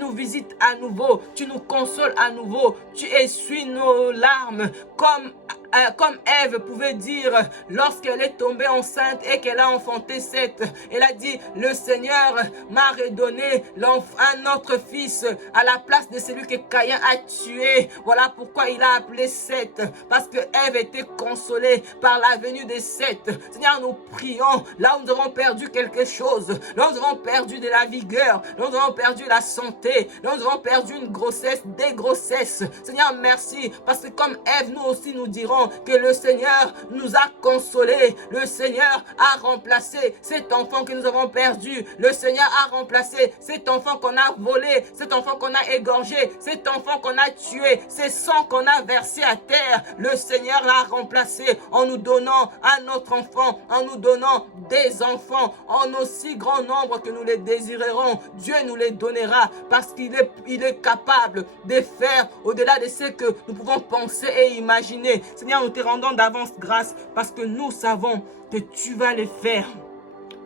nous visites à nouveau. Tu nous consoles à nouveau. Tu essuies nos larmes comme Ève pouvait dire lorsqu'elle est tombée enceinte et qu'elle a enfanté Seth. Elle a dit, le Seigneur m'a redonné un autre fils à la place de celui que Caïn a tué. Voilà pourquoi il a appelé Seth, parce que Ève était consolée par la venue de Seth. Seigneur, nous prions là où nous avons perdu quelque chose, là où nous avons perdu de la vigueur, là où nous avons perdu la santé, là où nous avons perdu une grossesse, des grossesses. Seigneur, merci, parce que comme Ève, nous aussi nous dirons que le Seigneur nous a consolés. Le Seigneur a remplacé cet enfant que nous avons perdu. Le Seigneur a remplacé cet enfant qu'on a volé, cet enfant qu'on a égorgé, cet enfant qu'on a tué, ces sangs qu'on a versés à terre. Le Seigneur l'a remplacé en nous donnant un autre enfant, en nous donnant des enfants, en aussi grand nombre que nous les désirerons. Dieu nous les donnera parce qu'il est capable de faire au-delà de ce que nous pouvons penser et imaginer. Seigneur, nous te rendons d'avance grâce parce que nous savons que tu vas les faire.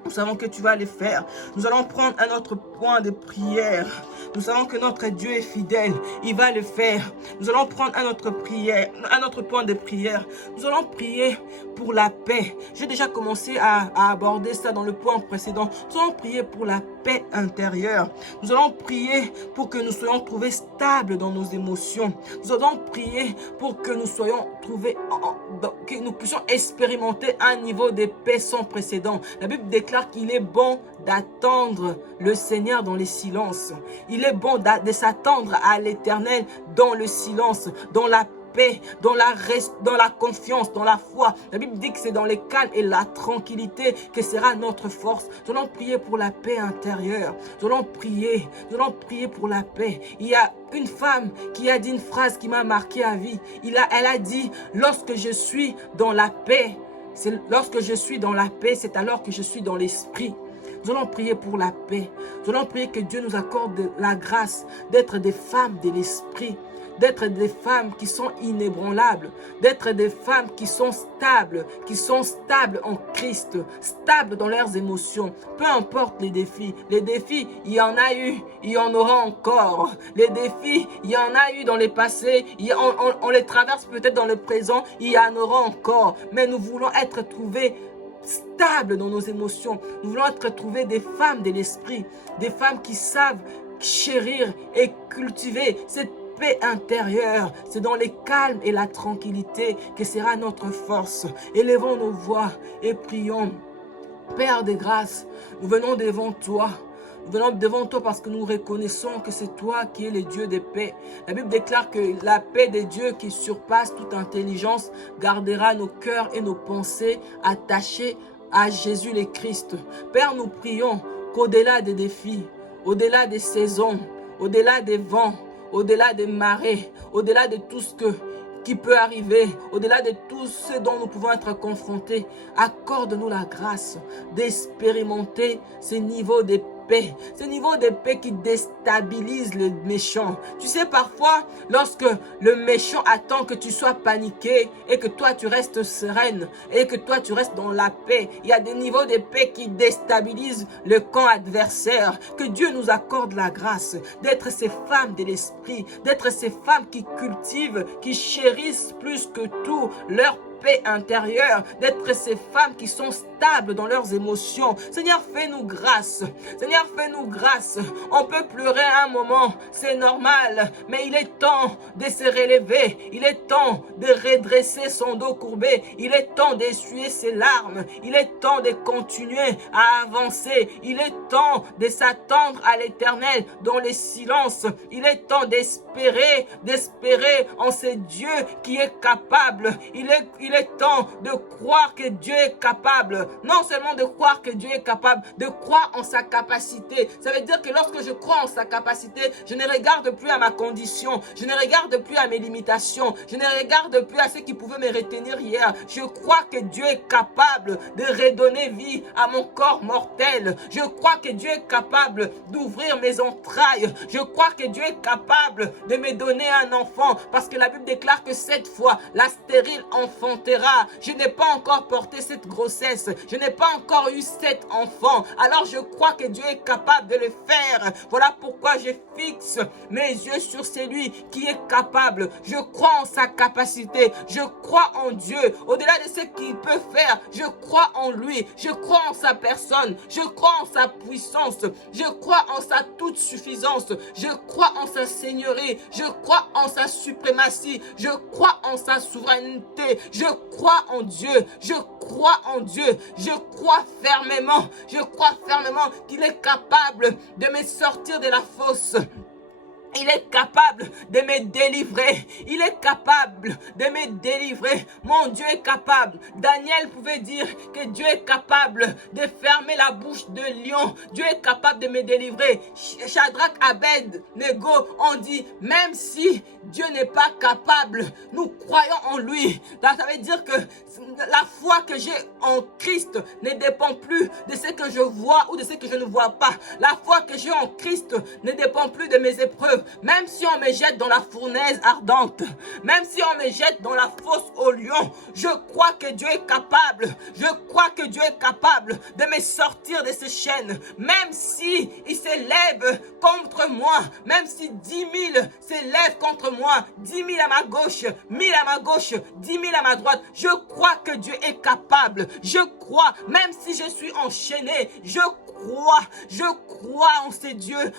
Nous savons que tu vas les faire. Nous allons prendre un autre point de prière. Nous savons que notre Dieu est fidèle. Il va le faire. Nous allons prendre un autre point de prière. Nous allons prier pour la paix. J'ai déjà commencé à aborder ça dans le point précédent. Nous allons prier pour la paix intérieure. Nous allons prier pour que nous soyons trouvés stables dans nos émotions. Nous allons prier pour que nous soyons trouvés, que nous puissions expérimenter un niveau de paix sans précédent. La Bible déclare qu'il est bon d'attendre le Seigneur dans les silences. Il est bon de s'attendre à l'Éternel dans le silence, dans la paix, dans la confiance, dans la foi. La Bible dit que c'est dans les calmes et la tranquillité que sera notre force. Nous allons prier pour la paix intérieure. Nous allons prier pour la paix. Il y a une femme qui a dit une phrase qui m'a marqué à vie. Elle a dit, lorsque je suis dans la paix, c'est alors que je suis dans l'esprit. Nous allons prier pour la paix. Nous allons prier que Dieu nous accorde la grâce d'être des femmes de l'esprit, d'être des femmes qui sont inébranlables, d'être des femmes qui sont stables en Christ, stables dans leurs émotions. Peu importe les défis, il y en a eu, il y en aura encore. Les défis, il y en a eu dans le passé, on les traverse peut-être dans le présent, il y en aura encore. Mais nous voulons être trouvés stables dans nos émotions. Nous voulons être trouvés des femmes de l'esprit, des femmes qui savent chérir et cultiver cette paix intérieure. C'est dans les calmes et la tranquillité que sera notre force. Élevons nos voix et prions. Père de grâce, nous venons devant toi. Nous venons devant toi parce que nous reconnaissons que c'est toi qui es le Dieu de paix. La Bible déclare que la paix de Dieu qui surpasse toute intelligence gardera nos cœurs et nos pensées attachés à Jésus le Christ. Père, nous prions qu'au-delà des défis, au-delà des saisons, au-delà des vents, au-delà des marées, au-delà de tout ce qui peut arriver, au-delà de tout ce dont nous pouvons être confrontés, accorde-nous la grâce d'expérimenter ce niveau de paix, ce niveau de paix qui déstabilise le méchant. Tu sais, parfois, lorsque le méchant attend que tu sois paniqué et que toi tu restes sereine et que toi tu restes dans la paix, il y a des niveaux de paix qui déstabilisent le camp adversaire. Que Dieu nous accorde la grâce d'être ces femmes de l'esprit, d'être ces femmes qui cultivent, qui chérissent plus que tout leur paix intérieure, d'être ces femmes qui sont stables dans leurs émotions. Seigneur, fais-nous grâce. Seigneur, fais-nous grâce. On peut pleurer un moment, c'est normal, mais il est temps de se relever. Il est temps de redresser son dos courbé. Il est temps d'essuyer ses larmes. Il est temps de continuer à avancer. Il est temps de s'attendre à l'Éternel dans les silences. Il est temps d'espérer en ce Dieu qui est capable. Il est temps de croire que Dieu est capable. Non seulement de croire que Dieu est capable, de croire en sa capacité. Ça veut dire que lorsque je crois en sa capacité, je ne regarde plus à ma condition. Je ne regarde plus à mes limitations. Je ne regarde plus à ce qui pouvait me retenir hier. Je crois que Dieu est capable de redonner vie à mon corps mortel. Je crois que Dieu est capable d'ouvrir mes entrailles. Je crois que Dieu est capable de me donner un enfant. Parce que la Bible déclare que cette fois, la stérile enfantera. Je n'ai pas encore porté cette grossesse. Je n'ai pas encore eu cet enfant. Alors je crois que Dieu est capable de le faire. Voilà pourquoi je fixe mes yeux sur celui qui est capable. Je crois en sa capacité. Je crois en Dieu. Au-delà de ce qu'il peut faire, je crois en lui. Je crois en sa personne. Je crois en sa puissance. Je crois en sa toute suffisance. Je crois en sa seigneurie. Je crois en sa suprématie. Je crois en sa souveraineté. Je crois en Dieu. Je crois en Dieu. Je crois fermement qu'il est capable de me sortir de la fosse. Il est capable de me délivrer. Il est capable de me délivrer. Mon Dieu est capable. Daniel pouvait dire que Dieu est capable de fermer la bouche de lion. Dieu est capable de me délivrer. Shadrach, Abed-Nego ont dit, même si Dieu n'est pas capable, nous croyons en lui. Ça veut dire que la foi que j'ai en Christ ne dépend plus de ce que je vois ou de ce que je ne vois pas. La foi que j'ai en Christ ne dépend plus de mes épreuves. Même si on me jette dans la fournaise ardente, même si on me jette dans la fosse au lion, je crois que Dieu est capable. Je crois que Dieu est capable de me sortir de ces chaînes. Même si il s'élève contre moi, même si 10 000 s'élèvent contre moi, 10 000 à ma gauche, 1000 à ma gauche, 10 000 à ma droite, je crois que Dieu est capable. Je crois, même si je suis enchaîné, je crois en ces dieux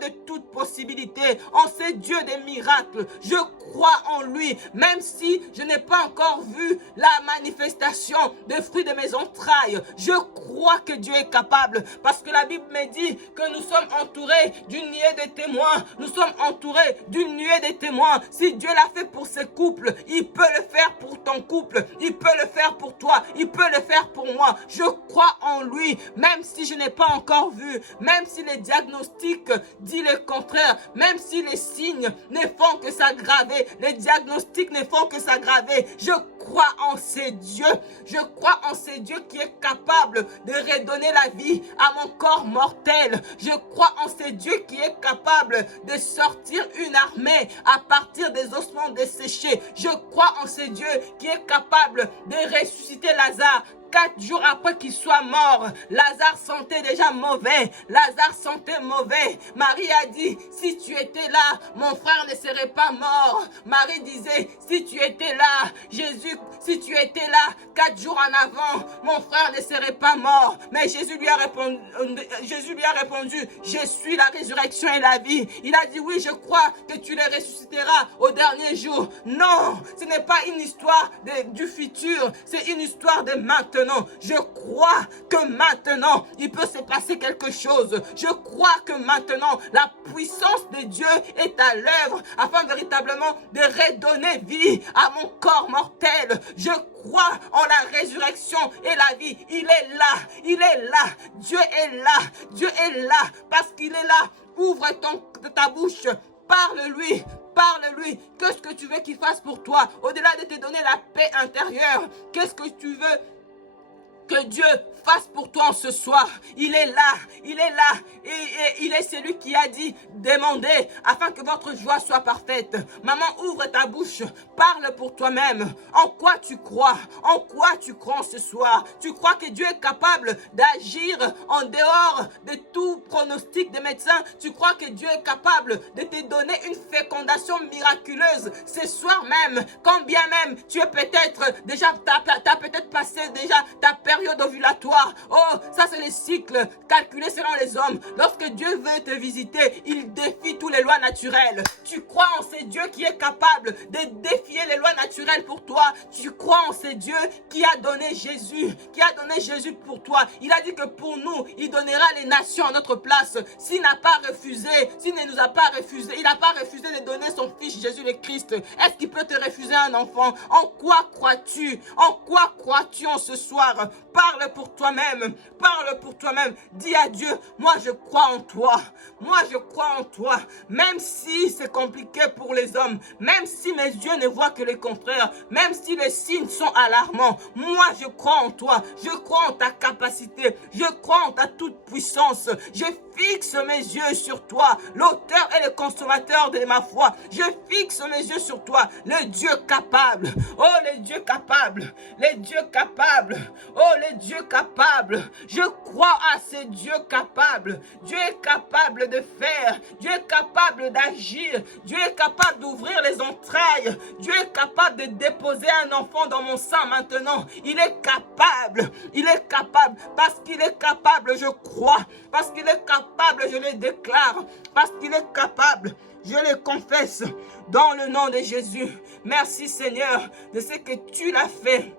de toute possibilité. d'impossibilités, en ce Dieu des miracles. Je crois en lui, même si je n'ai pas encore vu la manifestation des fruits de mes entrailles. Je crois que Dieu est capable, parce que la Bible me dit que nous sommes entourés d'une nuée de témoins. Nous sommes entourés d'une nuée de témoins. Si Dieu l'a fait pour ce couple, il peut le faire pour ton couple. Il peut le faire pour toi. Il peut le faire pour moi. Je crois en lui, même si je n'ai pas encore vu, même si les diagnostics disent le contraire, même si les signes ne font que s'aggraver, les diagnostics ne font que s'aggraver. Je crois en ces dieux. Je crois en ces dieux qui est capable de redonner la vie à mon corps mortel. Je crois en ces dieux qui est capable de sortir une armée à partir des ossements desséchés. Je crois en ces dieux qui est capable de ressusciter Lazare. 4 jours après qu'il soit mort, Lazare sentait déjà mauvais. Lazare sentait mauvais. Marie a dit, si tu étais là, mon frère ne serait pas mort. Marie disait, si tu étais là, Jésus, si tu étais là, 4 jours en avant, mon frère ne serait pas mort. Mais Jésus lui a répondu, je suis la résurrection et la vie. Il a dit, oui, je crois que tu les ressusciteras au dernier jour. Non, ce n'est pas une histoire du futur, c'est une histoire de maintenant. Je crois que maintenant, il peut se passer quelque chose. Je crois que maintenant, la puissance de Dieu est à l'œuvre afin véritablement de redonner vie à mon corps mortel. Je crois en la résurrection et la vie. Il est là, il est là. Dieu est là, Dieu est là parce qu'il est là. Ouvre ta bouche, parle-lui. Parle-lui. Qu'est-ce que tu veux qu'il fasse pour toi? Au-delà de te donner la paix intérieure, qu'est-ce que tu veux que Dieu fasse pour toi ce soir? Il est là, il est là, et il est celui qui a dit, demandez afin que votre joie soit parfaite. Maman, ouvre ta bouche, parle pour toi-même. En quoi tu crois? En quoi tu crois ce soir? Tu crois que Dieu est capable d'agir en dehors de tout pronostic des médecins? Tu crois que Dieu est capable de te donner une fécondation miraculeuse ce soir même, quand bien même tu es peut-être déjà, t'as peut-être passé déjà ta période ovulatoire. Oh, ça c'est le cycle calculé selon les hommes. Lorsque Dieu veut te visiter, il défie toutes les lois naturelles. Tu crois en ce Dieu qui est capable de défier les lois naturelles pour toi. Tu crois en ce Dieu qui a donné Jésus, pour toi. Il a dit que pour nous, il donnera les nations à notre place. S'il n'a pas refusé, s'il ne nous a pas refusé, il n'a pas refusé de donner son fils Jésus le Christ. Est-ce qu'il peut te refuser un enfant? En quoi crois-tu? En quoi crois-tu en ce soir? Parle pour toi-même, parle pour toi-même. Dis à Dieu, moi je crois en toi. Moi je crois en toi. Même si c'est compliqué pour les hommes, même si mes yeux ne voient que le contraire, même si les signes sont alarmants, moi je crois en toi. Je crois en ta capacité. Je crois en ta toute puissance. Je fixe mes yeux sur toi, l'auteur et le consommateur de ma foi. Je fixe mes yeux sur toi, le Dieu capable. Oh, le Dieu capable, le Dieu capable. Oh, le Dieu capable. Je crois à ce Dieu capable. Dieu est capable de faire. Dieu est capable d'agir. Dieu est capable d'ouvrir les entrailles. Dieu est capable de déposer un enfant dans mon sang maintenant. Il est capable. Il est capable. Parce qu'il est capable, je crois. Parce qu'il est capable, je le déclare. Parce qu'il est capable, je le confesse. Dans le nom de Jésus. Merci Seigneur de ce que tu l'as fait.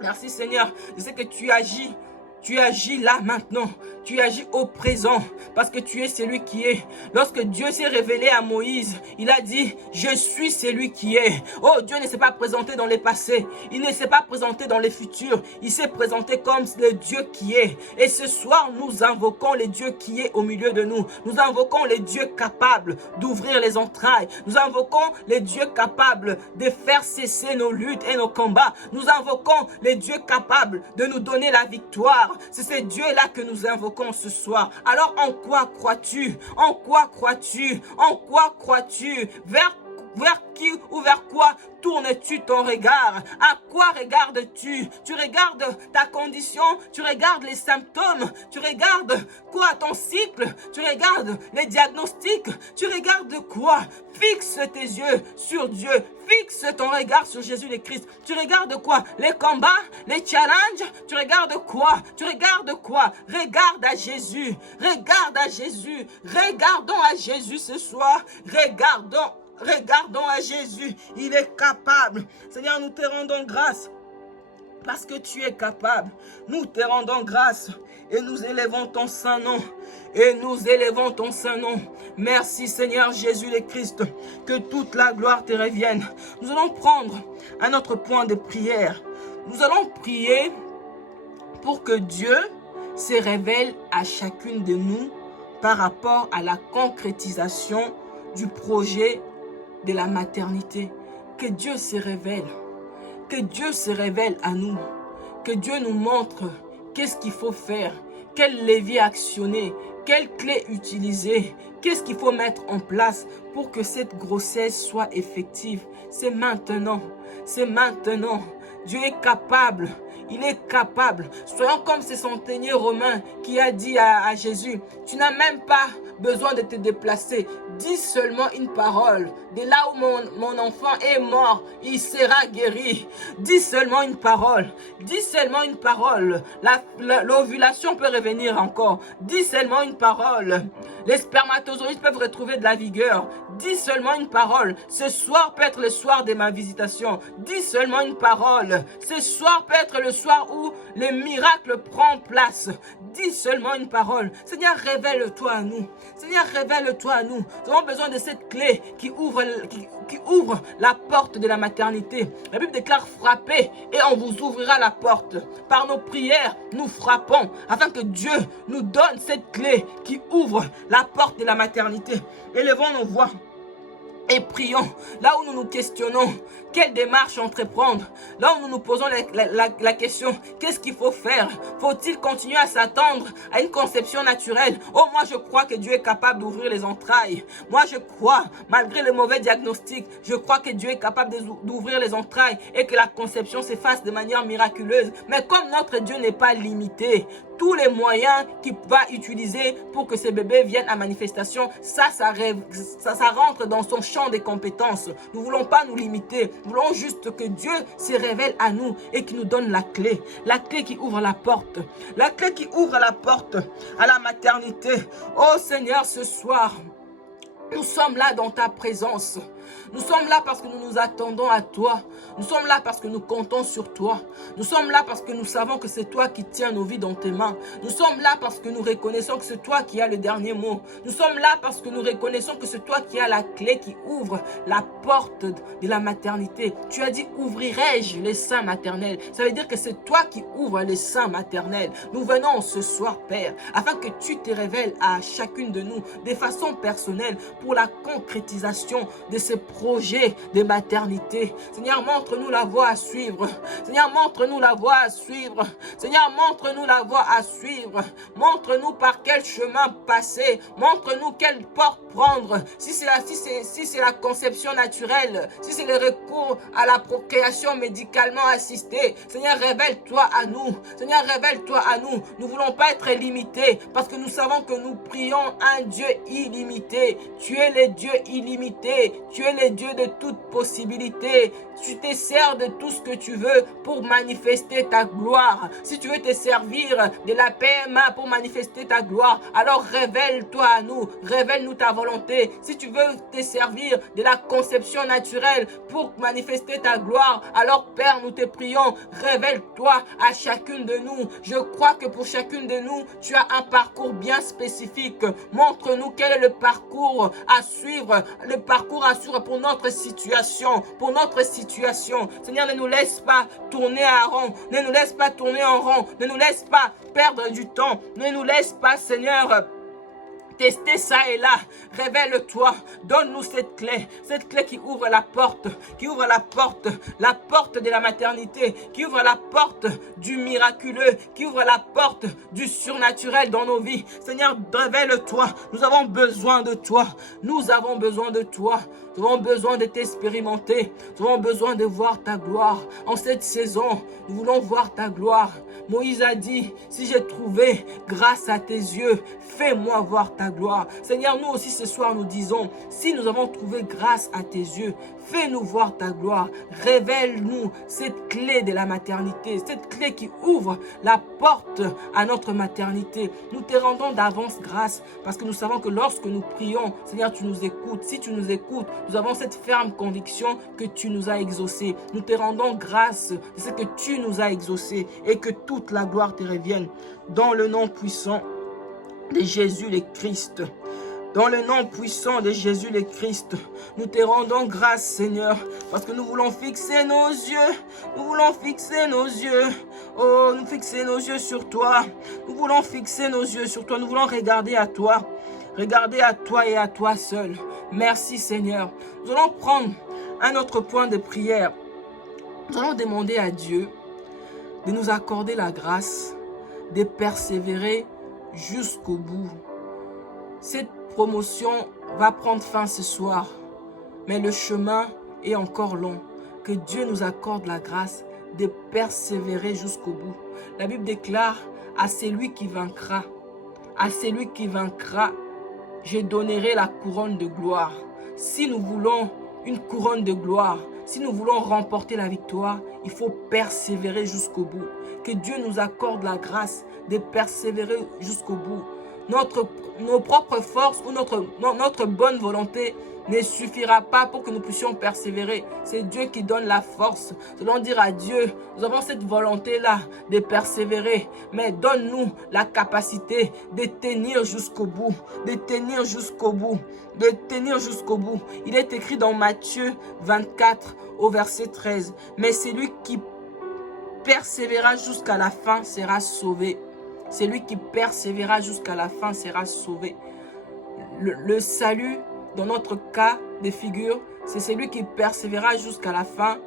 Merci Seigneur de ce que tu agis. Tu agis là maintenant. Tu agis au présent parce que tu es celui qui est. Lorsque Dieu s'est révélé à Moïse, il a dit, je suis celui qui est. Oh, Dieu ne s'est pas présenté dans les passés. Il ne s'est pas présenté dans les futurs. Il s'est présenté comme le Dieu qui est. Et ce soir, nous invoquons le Dieu qui est au milieu de nous. Nous invoquons le Dieu capable d'ouvrir les entrailles. Nous invoquons le Dieu capable de faire cesser nos luttes et nos combats. Nous invoquons le Dieu capable de nous donner la victoire. C'est ce Dieu-là que nous invoquons ce soir. Alors en quoi crois-tu? En quoi crois-tu? En quoi crois-tu? Vers Vers qui ou vers quoi tournes-tu ton regard? À quoi regardes-tu? Tu regardes ta condition, tu regardes les symptômes, tu regardes quoi ton cycle, tu regardes les diagnostics, tu regardes quoi? Fixe tes yeux sur Dieu, fixe ton regard sur Jésus le Christ. Tu regardes quoi? Les combats, les challenges, tu regardes quoi? Tu regardes quoi? Regarde à Jésus, regarde à Jésus, regardons à Jésus ce soir, regardons à Jésus, il est capable. Seigneur, nous te rendons grâce parce que tu es capable. Nous te rendons grâce et nous élevons ton saint nom. Et nous élevons ton saint nom. Merci Seigneur Jésus le Christ. Que toute la gloire te revienne. Nous allons prendre un autre point de prière. Nous allons prier pour que Dieu se révèle à chacune de nous par rapport à la concrétisation du projet de la maternité. Que Dieu se révèle. Que Dieu se révèle à nous. Que Dieu nous montre qu'est-ce qu'il faut faire. Quel levier actionner. Quelle clé utiliser. Qu'est-ce qu'il faut mettre en place pour que cette grossesse soit effective. C'est maintenant. C'est maintenant. Dieu est capable. Il est capable. Soyons comme ce centenier romain qui a dit à Jésus, tu n'as même pas besoin de te déplacer. Dis seulement une parole. De là où mon enfant est mort, il sera guéri. Dis seulement une parole. Dis seulement une parole. L'ovulation peut revenir encore. Dis seulement une parole. Les spermatozoïdes peuvent retrouver de la vigueur. Dis seulement une parole. Ce soir peut être le soir de ma visitation. Dis seulement une parole. Ce soir peut être le soir où le miracle prend place. Dis seulement une parole. Seigneur, révèle-toi à nous. Seigneur, révèle-toi à nous. Nous avons besoin de cette clé qui ouvre la porte de la maternité. La Bible déclare frapper et on vous ouvrira la porte. Par nos prières, nous frappons afin que Dieu nous donne cette clé qui ouvre la porte de la maternité. Élevons nos voix et prions. Là où nous nous questionnons, quelle démarche entreprendre? Là où nous nous posons la question, qu'est-ce qu'il faut faire? Faut-il continuer à s'attendre à une conception naturelle? Oh, moi je crois que Dieu est capable d'ouvrir les entrailles. Moi je crois, malgré le mauvais diagnostic, je crois que Dieu est capable d'ouvrir les entrailles et que la conception se fasse de manière miraculeuse. Mais comme notre Dieu n'est pas limité, tous les moyens qu'il va utiliser pour que ce bébé vienne à manifestation, ça rentre dans son champ de compétences. Nous ne voulons pas nous limiter. Nous voulons juste que Dieu se révèle à nous et qu'il nous donne la clé qui ouvre la porte. La clé qui ouvre la porte à la maternité. Oh Seigneur, ce soir, nous sommes là dans ta présence. Nous sommes là parce que nous nous attendons à toi. Nous sommes là parce que nous comptons sur toi. Nous sommes là parce que nous savons que c'est toi qui tiens nos vies dans tes mains. Nous sommes là parce que nous reconnaissons que c'est toi qui as le dernier mot. Nous sommes là parce que nous reconnaissons que c'est toi qui as la clé qui ouvre la porte de la maternité. Tu as dit, ouvrirai-je les seins maternels? Ça veut dire que c'est toi qui ouvres les seins maternels. Nous venons ce soir, Père, afin que tu te révèles à chacune de nous de façon personnelle pour la concrétisation de ce projet de maternité. Seigneur, montre-nous la voie à suivre. Seigneur, montre-nous la voie à suivre. Seigneur, montre-nous la voie à suivre. Montre-nous par quel chemin passer. Montre-nous quelle porte prendre. Si c'est la conception naturelle, si c'est le recours à la procréation médicalement assistée, Seigneur, révèle-toi à nous. Seigneur, révèle-toi à nous. Nous ne voulons pas être limités parce que nous savons que nous prions un Dieu illimité. Tu es le Dieu illimité. Tu es le Dieu de toute possibilité. Tu te sers de tout ce que tu veux pour manifester ta gloire. Si tu veux te servir de la PMA pour manifester ta gloire, alors révèle-toi à nous. Révèle-nous ta volonté. Si tu veux te servir de la conception naturelle pour manifester ta gloire, alors Père, nous te prions, révèle-toi à chacune de nous. Je crois que pour chacune de nous, tu as un parcours bien spécifique. Montre-nous quel est le parcours à suivre, pour notre situation, Seigneur, ne nous laisse pas tourner en rond, ne nous laisse pas tourner en rond, ne nous laisse pas perdre du temps, ne nous laisse pas, Seigneur, tester ça et là. Révèle-toi, donne-nous cette clé qui ouvre la porte, la porte de la maternité, qui ouvre la porte du miraculeux, qui ouvre la porte du surnaturel dans nos vies. Seigneur, révèle-toi, nous avons besoin de toi, nous avons besoin de toi. Nous avons besoin de t'expérimenter. Nous avons besoin de voir ta gloire. En cette saison, nous voulons voir ta gloire. Moïse a dit, si j'ai trouvé grâce à tes yeux, fais-moi voir ta gloire. Seigneur, nous aussi ce soir nous disons, si nous avons trouvé grâce à tes yeux, fais-nous voir ta gloire. Révèle-nous cette clé de la maternité, cette clé qui ouvre la porte à notre maternité. Nous te rendons d'avance grâce parce que nous savons que lorsque nous prions, Seigneur, tu nous écoutes. Si tu nous écoutes, nous avons cette ferme conviction que tu nous as exaucés. Nous te rendons grâce de ce que tu nous as exaucés et que toute la gloire te revienne. Dans le nom puissant de Jésus le Christ. Dans le nom puissant de Jésus le Christ, nous te rendons grâce, Seigneur, parce que nous voulons fixer nos yeux. Nous voulons fixer nos yeux. Oh, nous fixer nos yeux sur toi. Nous voulons fixer nos yeux sur toi. Nous voulons regarder à toi. Regarder à toi et à toi seul. Merci, Seigneur. Nous allons prendre un autre point de prière. Nous allons demander à Dieu de nous accorder la grâce de persévérer jusqu'au bout. Cette promotion va prendre fin ce soir, mais le chemin est encore long. Que Dieu nous accorde la grâce de persévérer jusqu'au bout. La Bible déclare, à celui qui vaincra, je donnerai la couronne de gloire. Si nous voulons une couronne de gloire, si nous voulons remporter la victoire, il faut persévérer jusqu'au bout. Que Dieu nous accorde la grâce de persévérer jusqu'au bout. Nos propres forces ou notre bonne volonté ne suffira pas pour que nous puissions persévérer. C'est Dieu qui donne la force. Nous allons dire à Dieu, nous avons cette volonté-là de persévérer, mais donne-nous la capacité de tenir jusqu'au bout, de tenir jusqu'au bout, de tenir jusqu'au bout. Il est écrit dans Matthieu 24 au verset 13, mais celui qui persévérera jusqu'à la fin sera sauvé. Celui qui persévérera jusqu'à la fin sera sauvé. Le salut, dans notre cas de figure, c'est celui qui persévérera jusqu'à la fin,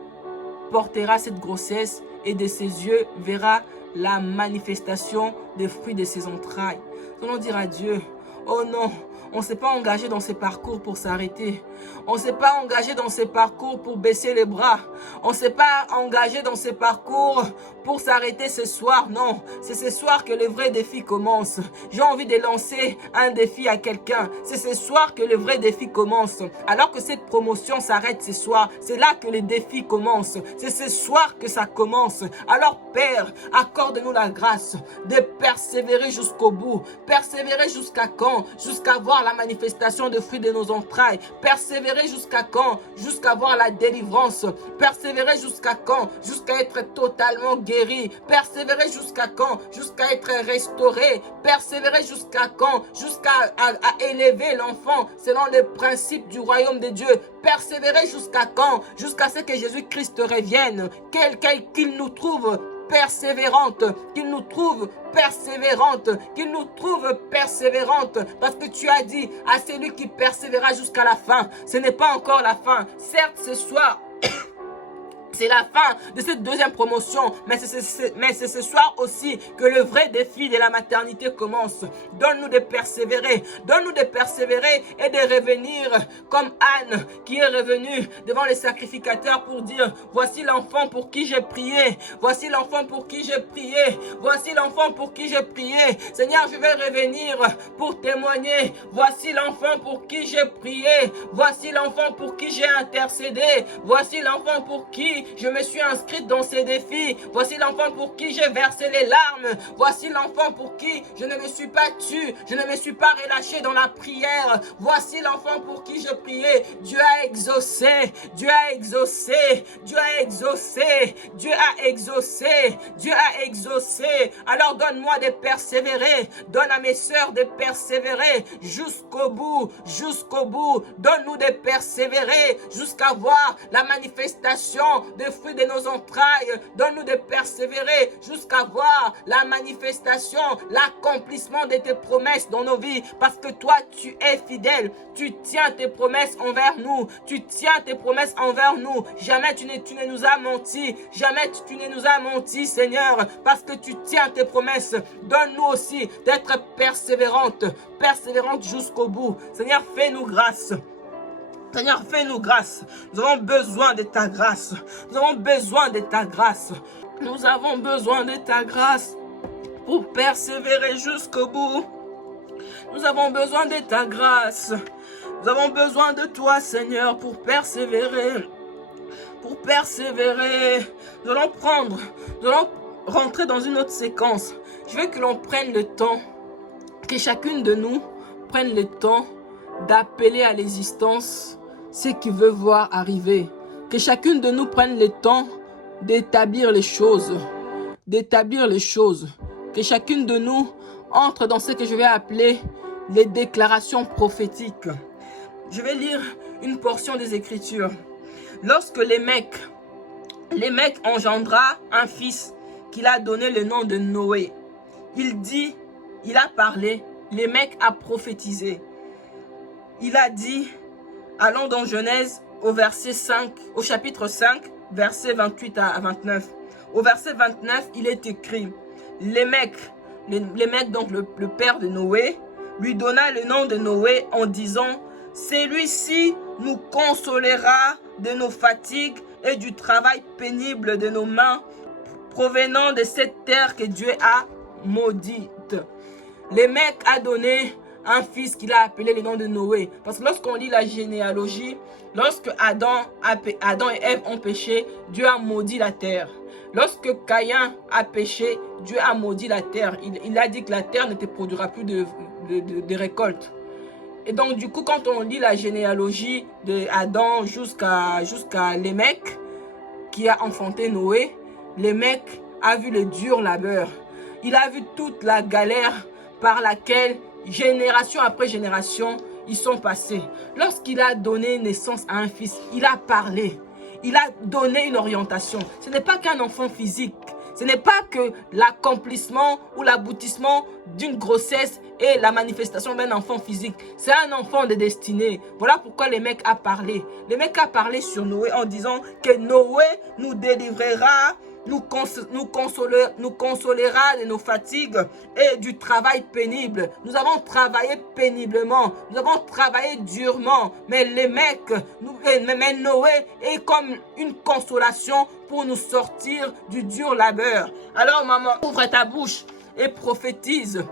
portera cette grossesse et de ses yeux verra la manifestation des fruits de ses entrailles. Nous allons dire à Dieu, oh non, on ne s'est pas engagé dans ces parcours pour s'arrêter. On ne s'est pas engagé dans ces parcours pour baisser les bras. On ne s'est pas engagé dans ces parcours pour s'arrêter ce soir. Non, c'est ce soir que le vrai défi commence. J'ai envie de lancer un défi à quelqu'un. C'est ce soir que le vrai défi commence. Alors que cette promotion s'arrête ce soir, c'est là que le défi commence. C'est ce soir que ça commence. Alors Père, accorde-nous la grâce de persévérer jusqu'au bout. Persévérer jusqu'à quand? Jusqu'à voir la manifestation des fruits de nos entrailles. Persévérer jusqu'à quand? Jusqu'à voir la délivrance. Persévérer jusqu'à quand? Jusqu'à être totalement guéri. Persévérer jusqu'à quand? Jusqu'à être restauré. Persévérer jusqu'à quand? Jusqu'à élever l'enfant selon les principes du royaume de Dieu. Persévérer jusqu'à quand? Jusqu'à ce que Jésus-Christ revienne. Qu'il nous trouve persévérante, qu'il nous trouve persévérante, qu'il nous trouve persévérante, parce que tu as dit à celui qui persévérera jusqu'à la fin, ce n'est pas encore la fin. Certes, ce soir, c'est la fin de cette deuxième promotion, mais c'est ce soir aussi que le vrai défi de la maternité commence. Donne-nous de persévérer. Donne-nous de persévérer et de revenir comme Anne qui est revenue devant les sacrificateurs pour dire, voici l'enfant pour qui j'ai prié. Voici l'enfant pour qui j'ai prié. Voici l'enfant pour qui j'ai prié. Seigneur, je vais revenir pour témoigner. Voici l'enfant pour qui j'ai prié. Voici l'enfant pour qui j'ai intercédé. Voici l'enfant pour qui je me suis inscrite dans ces défis. Voici l'enfant pour qui j'ai versé les larmes. Voici l'enfant pour qui je ne me suis pas tue. Je ne me suis pas relâché dans la prière. Voici l'enfant pour qui je priais. Dieu a exaucé. Dieu a exaucé. Dieu a exaucé. Dieu a exaucé. Dieu a exaucé. Alors donne-moi de persévérer. Donne à mes sœurs de persévérer jusqu'au bout. Jusqu'au bout. Donne-nous de persévérer jusqu'à voir la manifestation des fruits de nos entrailles. Donne-nous de persévérer jusqu'à voir la manifestation, l'accomplissement de tes promesses dans nos vies. Parce que toi, tu es fidèle. Tu tiens tes promesses envers nous. Tu tiens tes promesses envers nous. Jamais tu ne nous as menti. Jamais tu ne nous as menti, Seigneur. Parce que tu tiens tes promesses. Donne-nous aussi d'être persévérante. Persévérante jusqu'au bout. Seigneur, fais-nous grâce. Seigneur, fais-nous grâce. Nous avons besoin de ta grâce. Nous avons besoin de ta grâce. Nous avons besoin de ta grâce pour persévérer jusqu'au bout. Nous avons besoin de ta grâce. Nous avons besoin de toi, Seigneur, pour persévérer. Pour persévérer. Nous allons rentrer dans une autre séquence. Je veux que l'on prenne le temps, que chacune de nous prenne le temps d'appeler à l'existence ce qu'il veut voir arriver. Que chacune de nous prenne le temps d'établir les choses. D'établir les choses. Que chacune de nous entre dans ce que je vais appeler les déclarations prophétiques. Je vais lire une portion des Écritures. Lorsque Lémec engendra un fils qu'il a donné le nom de Noé, il a parlé, Lémec a prophétisé. Il a dit, allons dans Genèse au chapitre 5, versets 28 à 29. Au verset 29, il est écrit, Lémec, donc le père de Noé, lui donna le nom de Noé en disant, celui-ci nous consolera de nos fatigues et du travail pénible de nos mains provenant de cette terre que Dieu a maudite. Lémec a donné un fils qu'il a appelé le nom de Noé. Parce que lorsqu'on lit la généalogie, lorsque Adam et Ève ont péché, Dieu a maudit la terre. Lorsque Caïn a péché, Dieu a maudit la terre. Il a dit que la terre ne te produira plus de récolte. Et donc du coup, quand on lit la généalogie de Adam jusqu'à Lémec, qui a enfanté Noé, Lémec a vu le dur labeur. Il a vu toute la galère par laquelle, génération après génération, ils sont passés. Lorsqu'il a donné naissance à un fils, il a parlé. Il a donné une orientation. Ce n'est pas qu'un enfant physique. Ce n'est pas que l'accomplissement ou l'aboutissement d'une grossesse et la manifestation d'un enfant physique. C'est un enfant de destinée. Voilà pourquoi le mec a parlé. Le mec a parlé sur Noé en disant que Noé nous délivrera, nous consolera de nos fatigues et du travail pénible. Nous avons travaillé péniblement, nous avons travaillé durement, mais mais Noé est comme une consolation pour nous sortir du dur labeur. Alors maman, ouvre ta bouche et prophétise.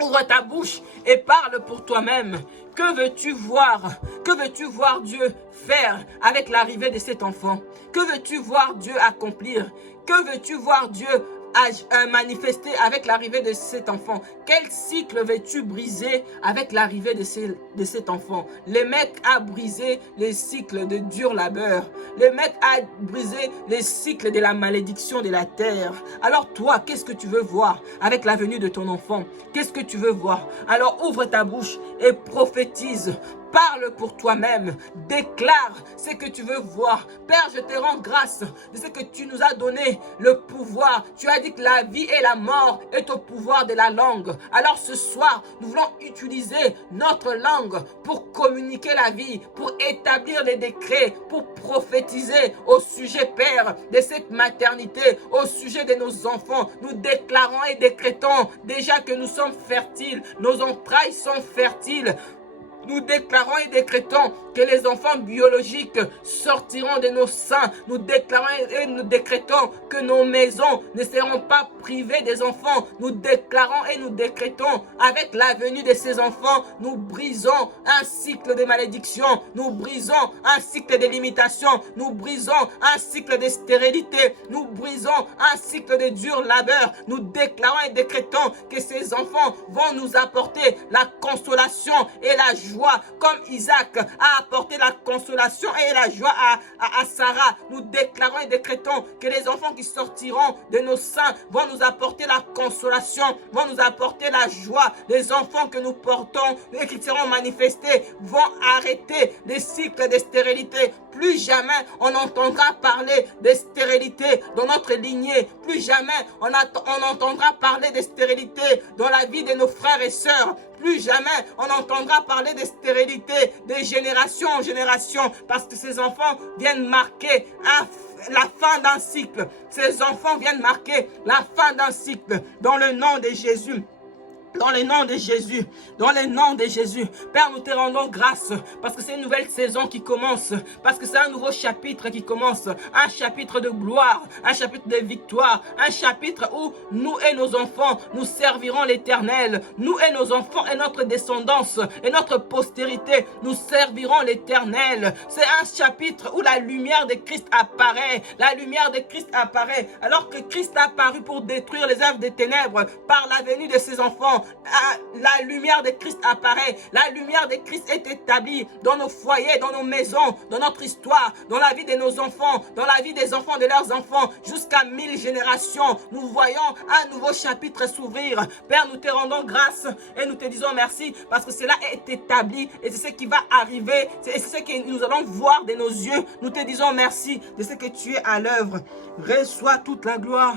Ouvre ta bouche et parle pour toi-même. Que veux-tu voir? Que veux-tu voir Dieu faire avec l'arrivée de cet enfant? Que veux-tu voir Dieu accomplir? Que veux-tu voir Dieu manifester avec l'arrivée de cet enfant? Quel cycle veux-tu briser avec l'arrivée de cet enfant? Le mec a brisé les cycles de dur labeur. Le mec a brisé les cycles de la malédiction de la terre. Alors toi, qu'est-ce que tu veux voir avec la venue de ton enfant? Qu'est-ce que tu veux voir? Alors ouvre ta bouche et prophétise. Parle pour toi-même, déclare ce que tu veux voir. Père, je te rends grâce de ce que tu nous as donné, le pouvoir. Tu as dit que la vie et la mort est au pouvoir de la langue. Alors ce soir, nous voulons utiliser notre langue pour communiquer la vie, pour établir les décrets, pour prophétiser au sujet, Père, de cette maternité, au sujet de nos enfants. Nous déclarons et décrétons déjà que nous sommes fertiles, nos entrailles sont fertiles. Nous déclarons et décrétons que les enfants biologiques sortiront de nos seins. Nous déclarons et nous décrétons que nos maisons ne seront pas privées des enfants. Nous déclarons et nous décrétons avec la venue de ces enfants, nous brisons un cycle de malédiction. Nous brisons un cycle de limitation. Nous brisons un cycle de stérilité. Nous brisons un cycle de dur labeur. Nous déclarons et décrétons que ces enfants vont nous apporter la consolation et la joie, comme Isaac a apporté la consolation et la joie à Sarah. Nous déclarons et décrétons que les enfants qui sortiront de nos seins vont nous apporter la consolation, vont nous apporter la joie. Les enfants que nous portons et qui seront manifestés vont arrêter les cycles de stérilité. Plus jamais on entendra parler de stérilité dans notre lignée. Plus jamais on entendra parler de stérilité dans la vie de nos frères et sœurs. Plus jamais on entendra parler de stérilité de génération en génération, parce que ces enfants viennent marquer la fin d'un cycle. Ces enfants viennent marquer la fin d'un cycle dans le nom de Jésus. Dans le nom de Jésus, dans le nom de Jésus, Père, nous te rendons grâce parce que c'est une nouvelle saison qui commence, parce que c'est un nouveau chapitre qui commence, un chapitre de gloire, un chapitre de victoire, un chapitre où nous et nos enfants, nous servirons l'Éternel, nous et nos enfants et notre descendance et notre postérité, nous servirons l'Éternel. C'est un chapitre où la lumière de Christ apparaît, la lumière de Christ apparaît, alors que Christ a apparu pour détruire les œuvres des ténèbres par la venue de ses enfants. La lumière de Christ apparaît. La lumière de Christ est établie dans nos foyers, dans nos maisons, dans notre histoire, dans la vie de nos enfants, dans la vie des enfants de leurs enfants, jusqu'à 1000 générations. Nous voyons un nouveau chapitre s'ouvrir. Père, nous te rendons grâce et nous te disons merci parce que cela est établi et c'est ce qui va arriver. C'est ce que nous allons voir de nos yeux. Nous te disons merci de ce que tu es à l'œuvre. Reçois toute la gloire.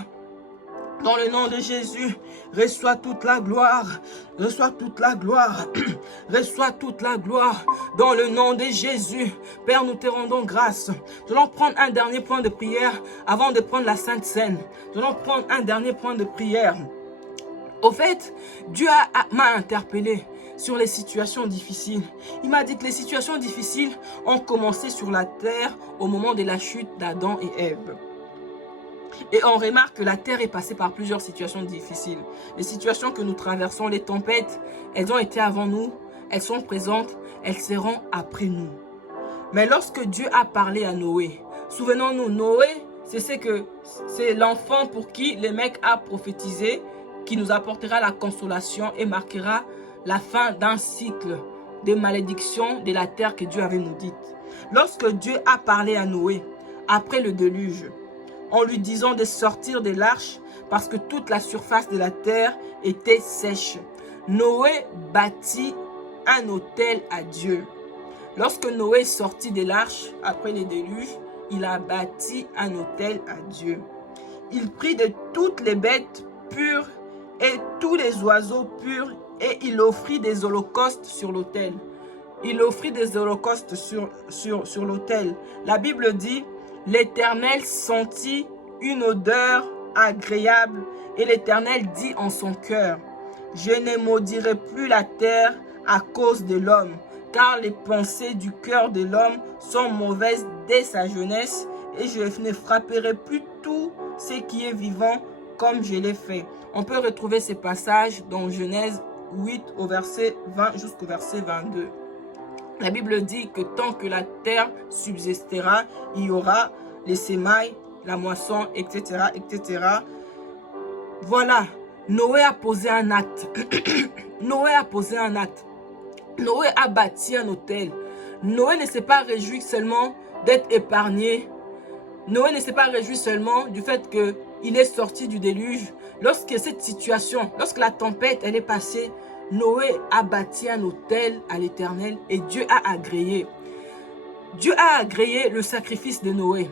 Dans le nom de Jésus, reçois toute la gloire, reçois toute la gloire, reçois toute la gloire. Dans le nom de Jésus, Père, nous te rendons grâce. Nous allons prendre un dernier point de prière avant de prendre la Sainte Seine. Nous allons prendre un dernier point de prière. Au fait, Dieu m'a interpellé sur les situations difficiles. Il m'a dit que les situations difficiles ont commencé sur la terre au moment de la chute d'Adam et Ève. Et on remarque que la terre est passée par plusieurs situations difficiles. Les situations que nous traversons, les tempêtes, elles ont été avant nous, elles sont présentes, elles seront après nous. Mais lorsque Dieu a parlé à Noé, souvenons-nous, Noé, c'est l'enfant pour qui le mec a prophétisé, qui nous apportera la consolation et marquera la fin d'un cycle de malédiction de la terre que Dieu avait nous dite. Lorsque Dieu a parlé à Noé, après le déluge, en lui disant de sortir de l'arche parce que toute la surface de la terre était sèche, Noé bâtit un autel à Dieu. Lorsque Noé sortit de l'arche après le déluge, il a bâti un autel à Dieu. Il prit de toutes les bêtes pures et tous les oiseaux purs et il offrit des holocaustes sur l'autel. Il offrit des holocaustes sur l'autel. La Bible dit: l'Éternel sentit une odeur agréable et l'Éternel dit en son cœur: je ne maudirai plus la terre à cause de l'homme, car les pensées du cœur de l'homme sont mauvaises dès sa jeunesse et je ne frapperai plus tout ce qui est vivant comme je l'ai fait. On peut retrouver ces passages dans Genèse 8 au verset 20 jusqu'au verset 22. La Bible dit que tant que la terre subsistera, il y aura les semailles, la moisson, etc., etc. Voilà, Noé a posé un acte. Noé a posé un acte. Noé a bâti un autel. Noé ne s'est pas réjoui seulement d'être épargné. Noé ne s'est pas réjoui seulement du fait qu'il est sorti du déluge. Lorsque cette situation, lorsque la tempête elle est passée, Noé a bâti un autel à l'Éternel et Dieu a agréé. Dieu a agréé le sacrifice de Noé.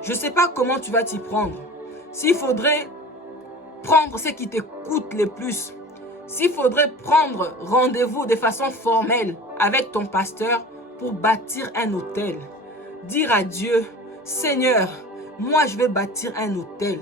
Je ne sais pas comment tu vas t'y prendre. S'il faudrait prendre ce qui te coûte le plus, s'il faudrait prendre rendez-vous de façon formelle avec ton pasteur pour bâtir un autel, dire à Dieu: Seigneur, moi je vais bâtir un autel.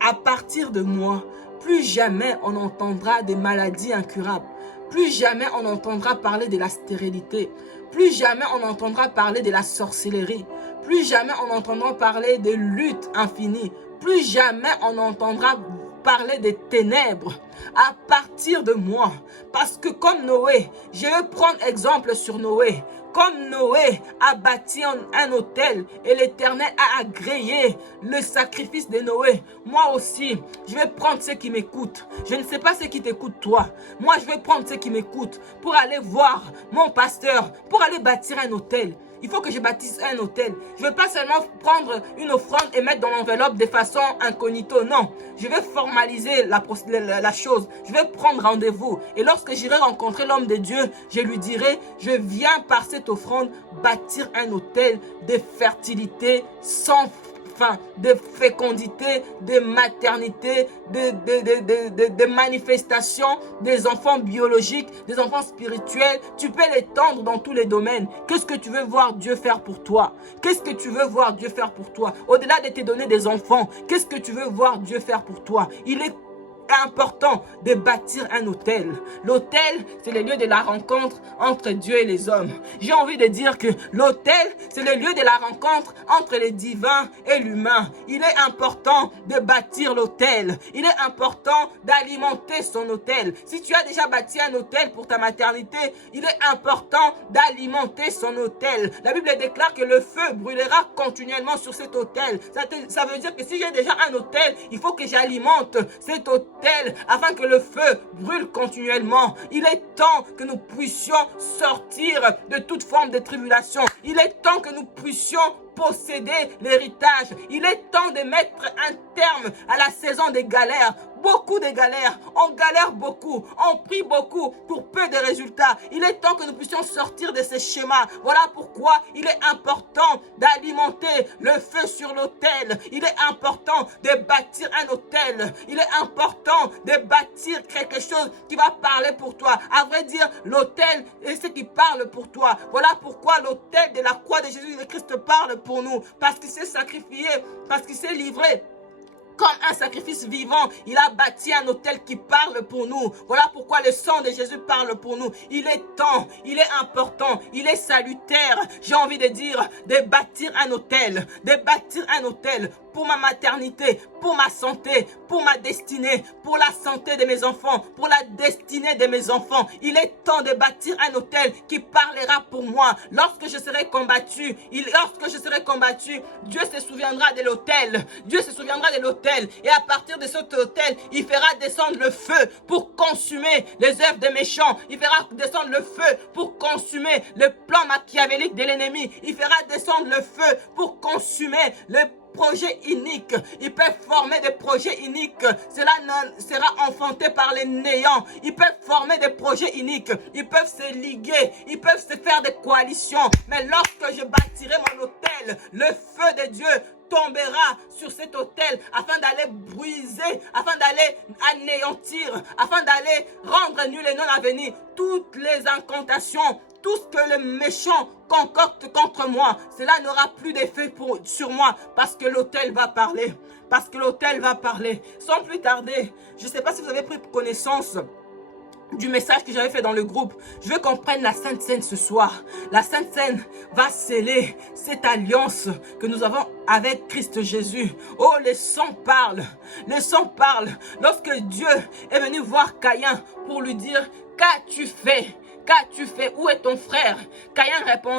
À partir de moi, plus jamais on entendra des maladies incurables. Plus jamais on entendra parler de la stérilité. Plus jamais on entendra parler de la sorcellerie. Plus jamais on entendra parler de lutte infinie. Plus jamais on entendra parler des ténèbres à partir de moi. Parce que comme Noé, je vais prendre exemple sur Noé. Comme Noé a bâti un autel et l'Éternel a agréé le sacrifice de Noé, moi aussi, je vais prendre ce qui m'écoute. Je ne sais pas ce qui t'écoute toi. Moi, je vais prendre ce qui m'écoute pour aller voir mon pasteur, pour aller bâtir un autel. Il faut que je bâtisse un autel. Je ne vais pas seulement prendre une offrande et mettre dans l'enveloppe de façon incognito. Non, je vais formaliser la chose. Je vais prendre rendez-vous. Et lorsque j'irai rencontrer l'homme de Dieu, je lui dirai: je viens par cette offrande bâtir un autel de fertilité sans fin, de fécondité, de maternité, de manifestation des enfants biologiques, des enfants spirituels. Tu peux l'étendre dans tous les domaines. Qu'est-ce que tu veux voir Dieu faire pour toi? Qu'est-ce que tu veux voir Dieu faire pour toi? Au-delà de te donner des enfants, qu'est-ce que tu veux voir Dieu faire pour toi? Il est important de bâtir un autel. L'autel, c'est le lieu de la rencontre entre Dieu et les hommes. J'ai envie de dire que l'autel, c'est le lieu de la rencontre entre le divin et l'humain. Il est important de bâtir l'autel. Il est important d'alimenter son autel. Si tu as déjà bâti un autel pour ta maternité, il est important d'alimenter son autel. La Bible déclare que le feu brûlera continuellement sur cet autel. Ça veut dire que si j'ai déjà un autel, il faut que j'alimente cet autel afin que le feu brûle continuellement. Il est temps que nous puissions sortir de toute forme de tribulation. Il est temps que nous puissions posséder l'héritage. Il est temps de mettre un terme à la saison des galères. Beaucoup de galères. On galère beaucoup. On prie beaucoup pour peu de résultats. Il est temps que nous puissions sortir de ces schémas. Voilà pourquoi il est important d'alimenter le feu sur l'autel. Il est important de bâtir un autel. Il est important de bâtir quelque chose qui va parler pour toi. À vrai dire, l'autel est ce qui parle pour toi. Voilà pourquoi l'autel de la croix de Jésus de Christ parle pour nous. Parce qu'il s'est sacrifié, parce qu'il s'est livré comme un sacrifice vivant. Il a bâti un autel qui parle pour nous. Voilà pourquoi le sang de Jésus parle pour nous. Il est temps, il est important, il est salutaire. J'ai envie de dire, de bâtir un autel. De bâtir un autel pour ma maternité, pour ma santé, pour ma destinée, pour la santé de mes enfants, pour la destinée de mes enfants. Il est temps de bâtir un autel qui parlera pour moi. Lorsque je serai combattu, Dieu se souviendra de l'autel. Dieu se souviendra de l'autel. Et à partir de cet autel, il fera descendre le feu pour consumer les œuvres des méchants. Il fera descendre le feu pour consumer le plan machiavélique de l'ennemi. Il fera descendre le feu pour consumer le projets iniques. Ils peuvent former des projets iniques. Cela sera enfanté par les néants. Ils peuvent former des projets iniques. Ils peuvent se liguer. Ils peuvent se faire des coalitions. Mais lorsque je bâtirai mon autel, le feu de Dieu tombera sur cet autel afin d'aller briser, afin d'aller anéantir, afin d'aller rendre nul et non avenu toutes les incantations, tout ce que le méchant concocte contre moi. Cela n'aura plus d'effet sur moi parce que l'autel va parler. Parce que l'autel va parler. Sans plus tarder, je ne sais pas si vous avez pris connaissance du message que j'avais fait dans le groupe. Je veux qu'on prenne la Sainte Seine ce soir. La Sainte Seine va sceller cette alliance que nous avons avec Christ Jésus. Oh, le sang parle. Le sang parle. Lorsque Dieu est venu voir Caïn pour lui dire, qu'as-tu fait? Qu'as-tu fait? Où est ton frère? Caïn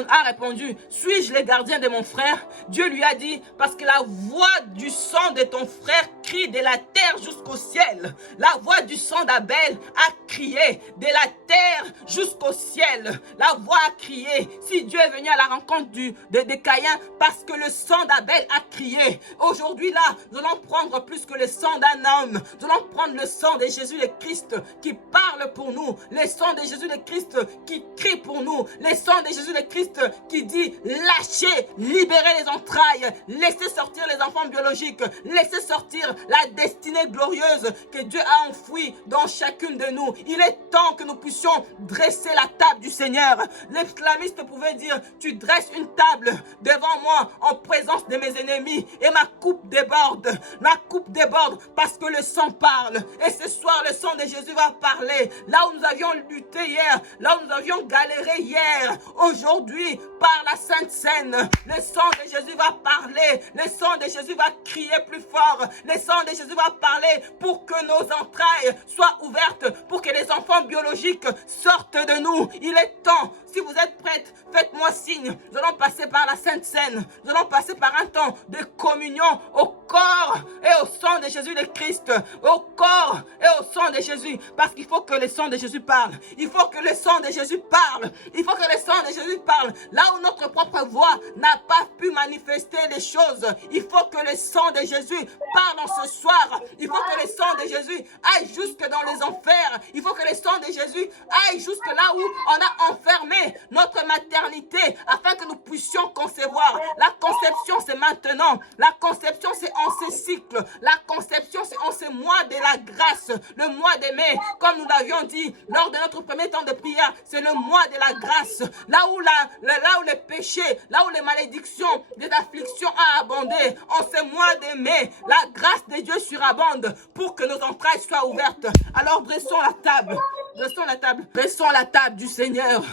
a répondu, suis-je le gardien de mon frère? Dieu lui a dit, parce que la voix du sang de ton frère crie de la terre jusqu'au ciel. La voix du sang d'Abel a crié de la terre jusqu'au ciel. La voix a crié. Si Dieu est venu à la rencontre de Caïn, parce que le sang d'Abel a crié. Aujourd'hui là, nous allons prendre plus que le sang d'un homme. Nous allons prendre le sang de Jésus le Christ qui parle pour nous. Le sang de Jésus le Christ qui crie pour nous. Le sang de Jésus le Christ qui dit lâchez, libérez les entrailles, laissez sortir les enfants biologiques, laissez sortir la destinée glorieuse que Dieu a enfouie dans chacune de nous. Il est temps que nous puissions dresser la table du Seigneur. L'esclaviste pouvait dire, tu dresses une table devant moi en présence de mes ennemis et ma coupe déborde. Ma coupe déborde parce que le sang parle. Et ce soir, le sang de Jésus va parler. Là où nous avions lutté hier, là où nous avions galéré hier, aujourd'hui, par la Sainte Seine, le sang de Jésus va parler. Le sang de Jésus va crier plus fort. Le sang de Jésus va parler pour que nos entrailles soient ouvertes, pour que les enfants biologiques sortent de nous. Il est temps. Si vous êtes prêtes, faites-moi signe. Nous allons passer par la Sainte Seine. Nous allons passer par un temps de communion au corps et au sang de Jésus le Christ. Au corps et au sang de Jésus. Parce qu'il faut que le sang de Jésus parle. Il faut que le sang de Jésus parle. Il faut que le sang de Jésus parle. Là où notre propre voix n'a pas pu manifester les choses, il faut que le sang de Jésus parle en ce soir. Il faut que le sang de Jésus aille jusque dans les enfers. Il faut que le sang de Jésus aille jusque là où on a enfermé notre maternité afin que nous puissions concevoir. La conception, c'est maintenant. La conception, c'est en ces cycles. La conception, c'est en ces mois de la grâce. Le mois de mai, comme nous l'avions dit lors de notre premier temps de prière, c'est le mois de la grâce. Là où les péchés, là où les malédictions, les afflictions ont abondé, en ce mois de mai, la grâce de Dieu surabonde pour que nos entrailles soient ouvertes. Alors dressons la table. Dressons la table. Dressons la table du Seigneur.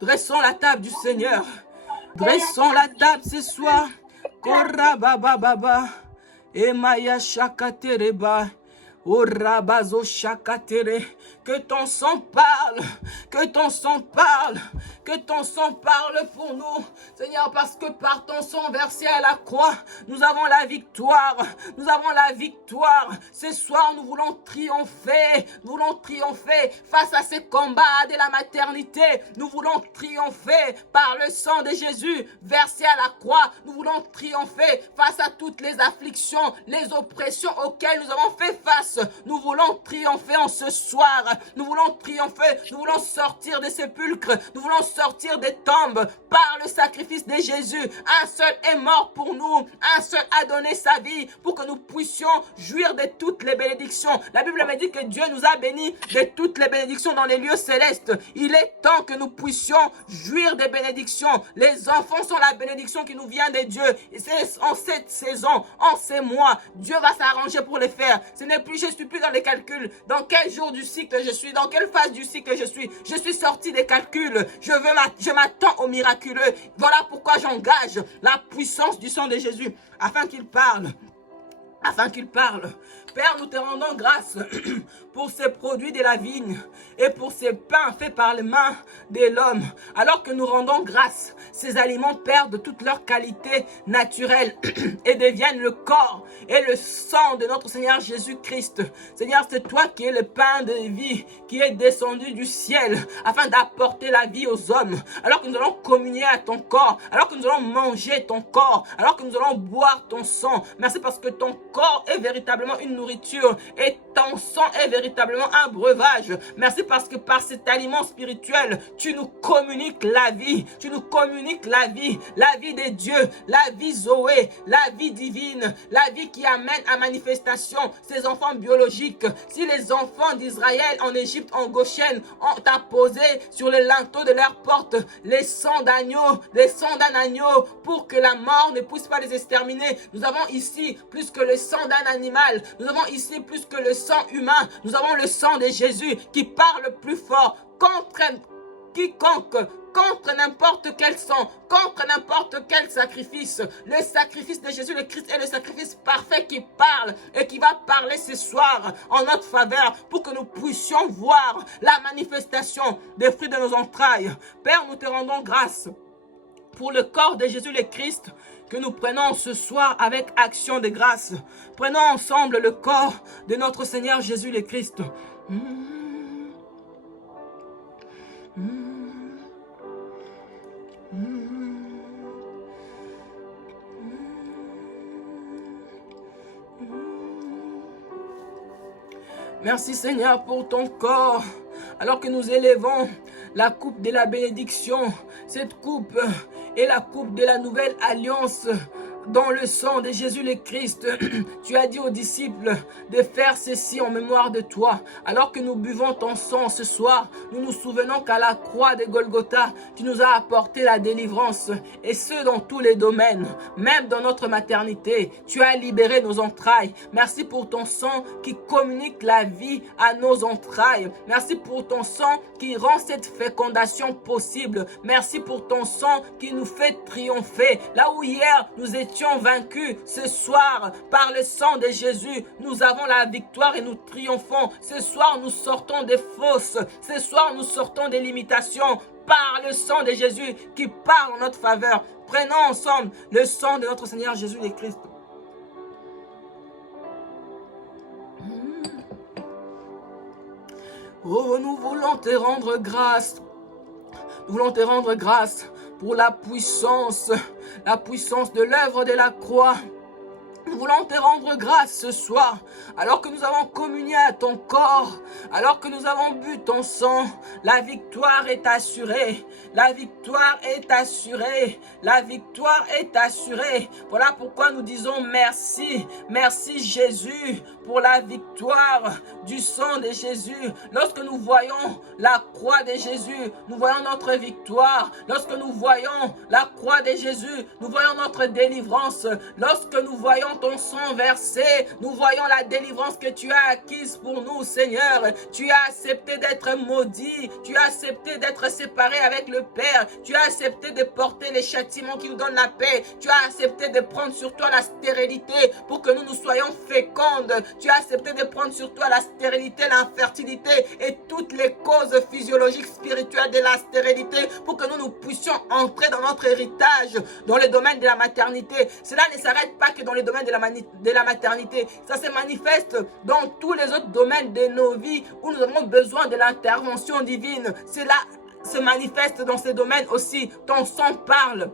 Dressons la table du Seigneur. Dressons la table ce soir. Kora baba baba. Emaya shakatereba. Orabazo shakatere. Que ton sang parle. Que ton sang parle. Que ton sang parle pour nous. Seigneur, parce que par ton sang versé à la croix, nous avons la victoire. Nous avons la victoire. Ce soir, nous voulons triompher. Nous voulons triompher face à ces combats de la maternité. Nous voulons triompher par le sang de Jésus versé à la croix. Nous voulons triompher face à toutes les afflictions, les oppressions auxquelles nous avons fait face. Nous voulons triompher en ce soir. Nous voulons triompher. Nous voulons sortir des sépulcres. Nous voulons sortir des tombes par le sacrifice de Jésus. Un seul est mort pour nous. Un seul a donné sa vie pour que nous puissions jouir de toutes les bénédictions. La Bible me dit que Dieu nous a bénis de toutes les bénédictions dans les lieux célestes. Il est temps que nous puissions jouir des bénédictions. Les enfants sont la bénédiction qui nous vient de Dieu. Et c'est en cette saison, en ces mois, Dieu va s'arranger pour les faire. Ce n'est plus, je ne suis plus dans les calculs. Dans quel jour du cycle je suis, dans quelle phase du cycle je suis sorti des calculs. Je m'attends au miraculeux. Voilà pourquoi j'engage la puissance du sang de Jésus afin qu'il parle. Afin qu'il parle. Père, nous te rendons grâce pour ces produits de la vigne et pour ces pains faits par les mains de l'homme. Alors que nous rendons grâce, ces aliments perdent toute leur qualité naturelle et deviennent le corps et le sang de notre Seigneur Jésus-Christ. Seigneur, c'est toi qui es le pain de vie, qui est descendu du ciel afin d'apporter la vie aux hommes. Alors que nous allons communier à ton corps, alors que nous allons manger ton corps, alors que nous allons boire ton sang. Merci parce que ton corps est véritablement une nourriture et ton sang est véritablement un breuvage. Merci parce que par cet aliment spirituel, tu nous communiques la vie. Tu nous communiques la vie de Dieu, la vie Zoé, la vie divine, la vie qui amène à manifestation ces enfants biologiques. Si les enfants d'Israël en Égypte, en Goshen, ont apposé sur les linteaux de leur porte les sangs d'agneau, les sangs d'un agneau, pour que la mort ne puisse pas les exterminer, nous avons ici plus que le sang d'un animal. Nous avons ici plus que le sang humain. Nous avons le sang de Jésus qui parle plus fort contre quiconque, contre n'importe quel sang, contre n'importe quel sacrifice. Le sacrifice de Jésus le Christ est le sacrifice parfait qui parle et qui va parler ce soir en notre faveur pour que nous puissions voir la manifestation des fruits de nos entrailles. Père, nous te rendons grâce pour le corps de Jésus le Christ que nous prenons ce soir avec action de grâce. Prenons ensemble le corps de notre Seigneur Jésus le Christ. Merci Seigneur pour ton corps. Alors que nous élevons la coupe de la bénédiction, cette coupe est la coupe de la nouvelle alliance dans le sang de Jésus le Christ. Tu as dit aux disciples de faire ceci en mémoire de toi. Alors que nous buvons ton sang ce soir, nous nous souvenons qu'à la croix de Golgotha, tu nous as apporté la délivrance, et ce dans tous les domaines, même dans notre maternité. Tu as libéré nos entrailles. Merci pour ton sang qui communique la vie à nos entrailles. Merci pour ton sang qui rend cette fécondation possible. Merci pour ton sang qui nous fait triompher. Là où hier nous étions vaincus, ce soir par le sang de Jésus nous avons la victoire et nous triomphons. Ce soir nous sortons des fausses, ce soir nous sortons des limitations par le sang de Jésus qui parle en notre faveur. Prenons ensemble le sang de notre Seigneur Jésus le Christ. Oh, nous voulons te rendre grâce. Nous voulons te rendre grâce pour la puissance de l'œuvre de la croix. Nous voulons te rendre grâce ce soir, alors que nous avons communié à ton corps, alors que nous avons bu ton sang. La victoire est assurée, la victoire est assurée, la victoire est assurée. Voilà pourquoi nous disons merci, merci Jésus pour la victoire du sang de Jésus. Lorsque nous voyons la croix de Jésus, nous voyons notre victoire. Lorsque nous voyons la croix de Jésus, nous voyons notre délivrance. Lorsque nous voyons ton sang versé, nous voyons la délivrance que tu as acquise pour nous, Seigneur. Tu as accepté d'être maudit, tu as accepté d'être séparé avec le Père, tu as accepté de porter les châtiments qui nous donnent la paix, tu as accepté de prendre sur toi la stérilité pour que nous soyons fécondes, tu as accepté de prendre sur toi la stérilité, l'infertilité et toutes les causes physiologiques, spirituelles de la stérilité pour que nous puissions entrer dans notre héritage, dans le domaine de la maternité. Cela ne s'arrête pas que dans le domaine de la maternité, ça se manifeste dans tous les autres domaines de nos vies où nous avons besoin de l'intervention divine. Cela se manifeste dans ces domaines aussi. Ton sang parle.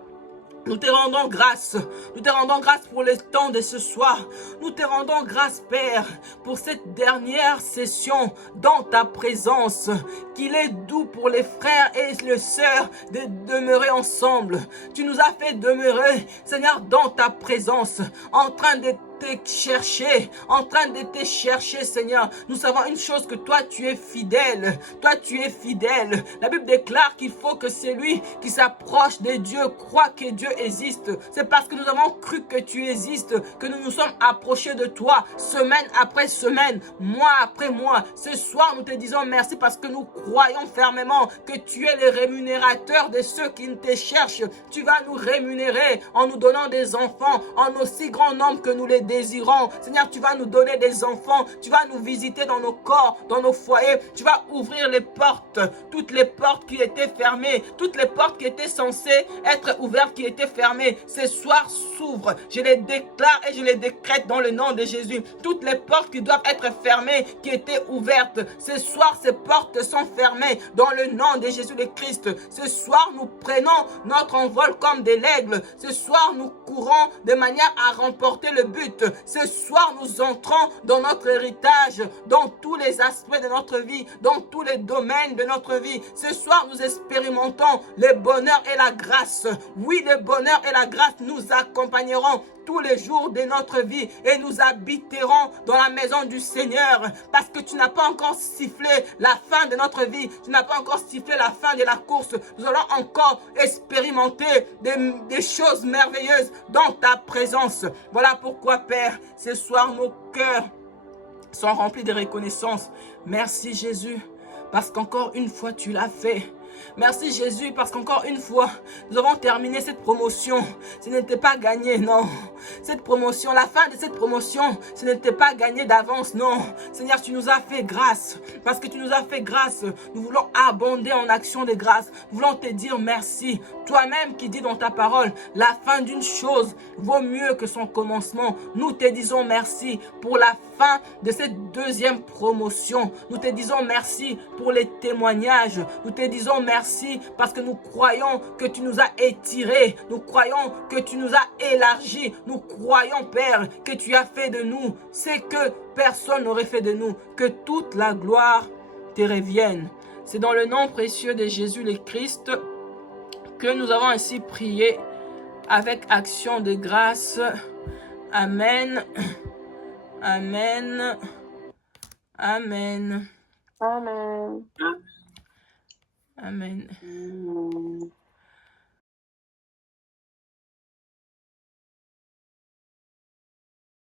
Nous te rendons grâce. Nous te rendons grâce pour le temps de ce soir. Nous te rendons grâce, Père, pour cette dernière session dans ta présence. Qu'il est doux pour les frères et les sœurs de demeurer ensemble. Tu nous as fait demeurer, Seigneur, dans ta présence, en train de te chercher, en train de te chercher, Seigneur. Nous savons une chose, que toi tu es fidèle, toi tu es fidèle. La Bible déclare qu'il faut que celui qui s'approche de Dieu croit que Dieu existe. C'est parce que nous avons cru que tu existes que nous nous sommes approchés de toi semaine après semaine, mois après mois. Ce soir nous te disons merci parce que nous croyons fermement que tu es le rémunérateur de ceux qui te cherchent. Tu vas nous rémunérer en nous donnant des enfants en aussi grand nombre que nous les désirons. Seigneur, tu vas nous donner des enfants, tu vas nous visiter dans nos corps, dans nos foyers, tu vas ouvrir les portes, toutes les portes qui étaient fermées, toutes les portes qui étaient censées être ouvertes, qui étaient fermées, ce soir s'ouvrent. Je les déclare et je les décrète dans le nom de Jésus. Toutes les portes qui doivent être fermées, qui étaient ouvertes, ce soir ces portes sont fermées dans le nom de Jésus le Christ. Ce soir nous prenons notre envol comme de l'aigle. Ce soir nous courons de manière à remporter le but. Ce soir, nous entrons dans notre héritage, dans tous les aspects de notre vie, dans tous les domaines de notre vie. Ce soir, nous expérimentons le bonheur et la grâce. Oui, le bonheur et la grâce nous accompagneront tous les jours de notre vie et nous habiterons dans la maison du Seigneur parce que tu n'as pas encore sifflé la fin de notre vie, tu n'as pas encore sifflé la fin de la course. Nous allons encore expérimenter des choses merveilleuses dans ta présence. Voilà pourquoi, Père, ce soir nos cœurs sont remplis de reconnaissance. Merci Jésus, parce qu'encore une fois tu l'as fait. Merci Jésus, parce qu'encore une fois, nous avons terminé cette promotion. Ce n'était pas gagné, non. Cette promotion, la fin de cette promotion, ce n'était pas gagné d'avance, non. Seigneur, tu nous as fait grâce. Parce que tu nous as fait grâce, nous voulons abonder en action de grâce. Nous voulons te dire merci. Toi-même qui dis dans ta parole, la fin d'une chose vaut mieux que son commencement. Nous te disons merci pour la fin de cette deuxième promotion. Nous te disons merci pour les témoignages. Nous te disons merci parce que nous croyons que tu nous as étirés. Nous croyons que tu nous as élargis. Nous croyons, Père, que tu as fait de nous ce que personne n'aurait fait de nous. Que toute la gloire te revienne. C'est dans le nom précieux de Jésus le Christ que nous avons ainsi prié avec action de grâce. Amen. Amen. Amen. Amen. Amen. Amen.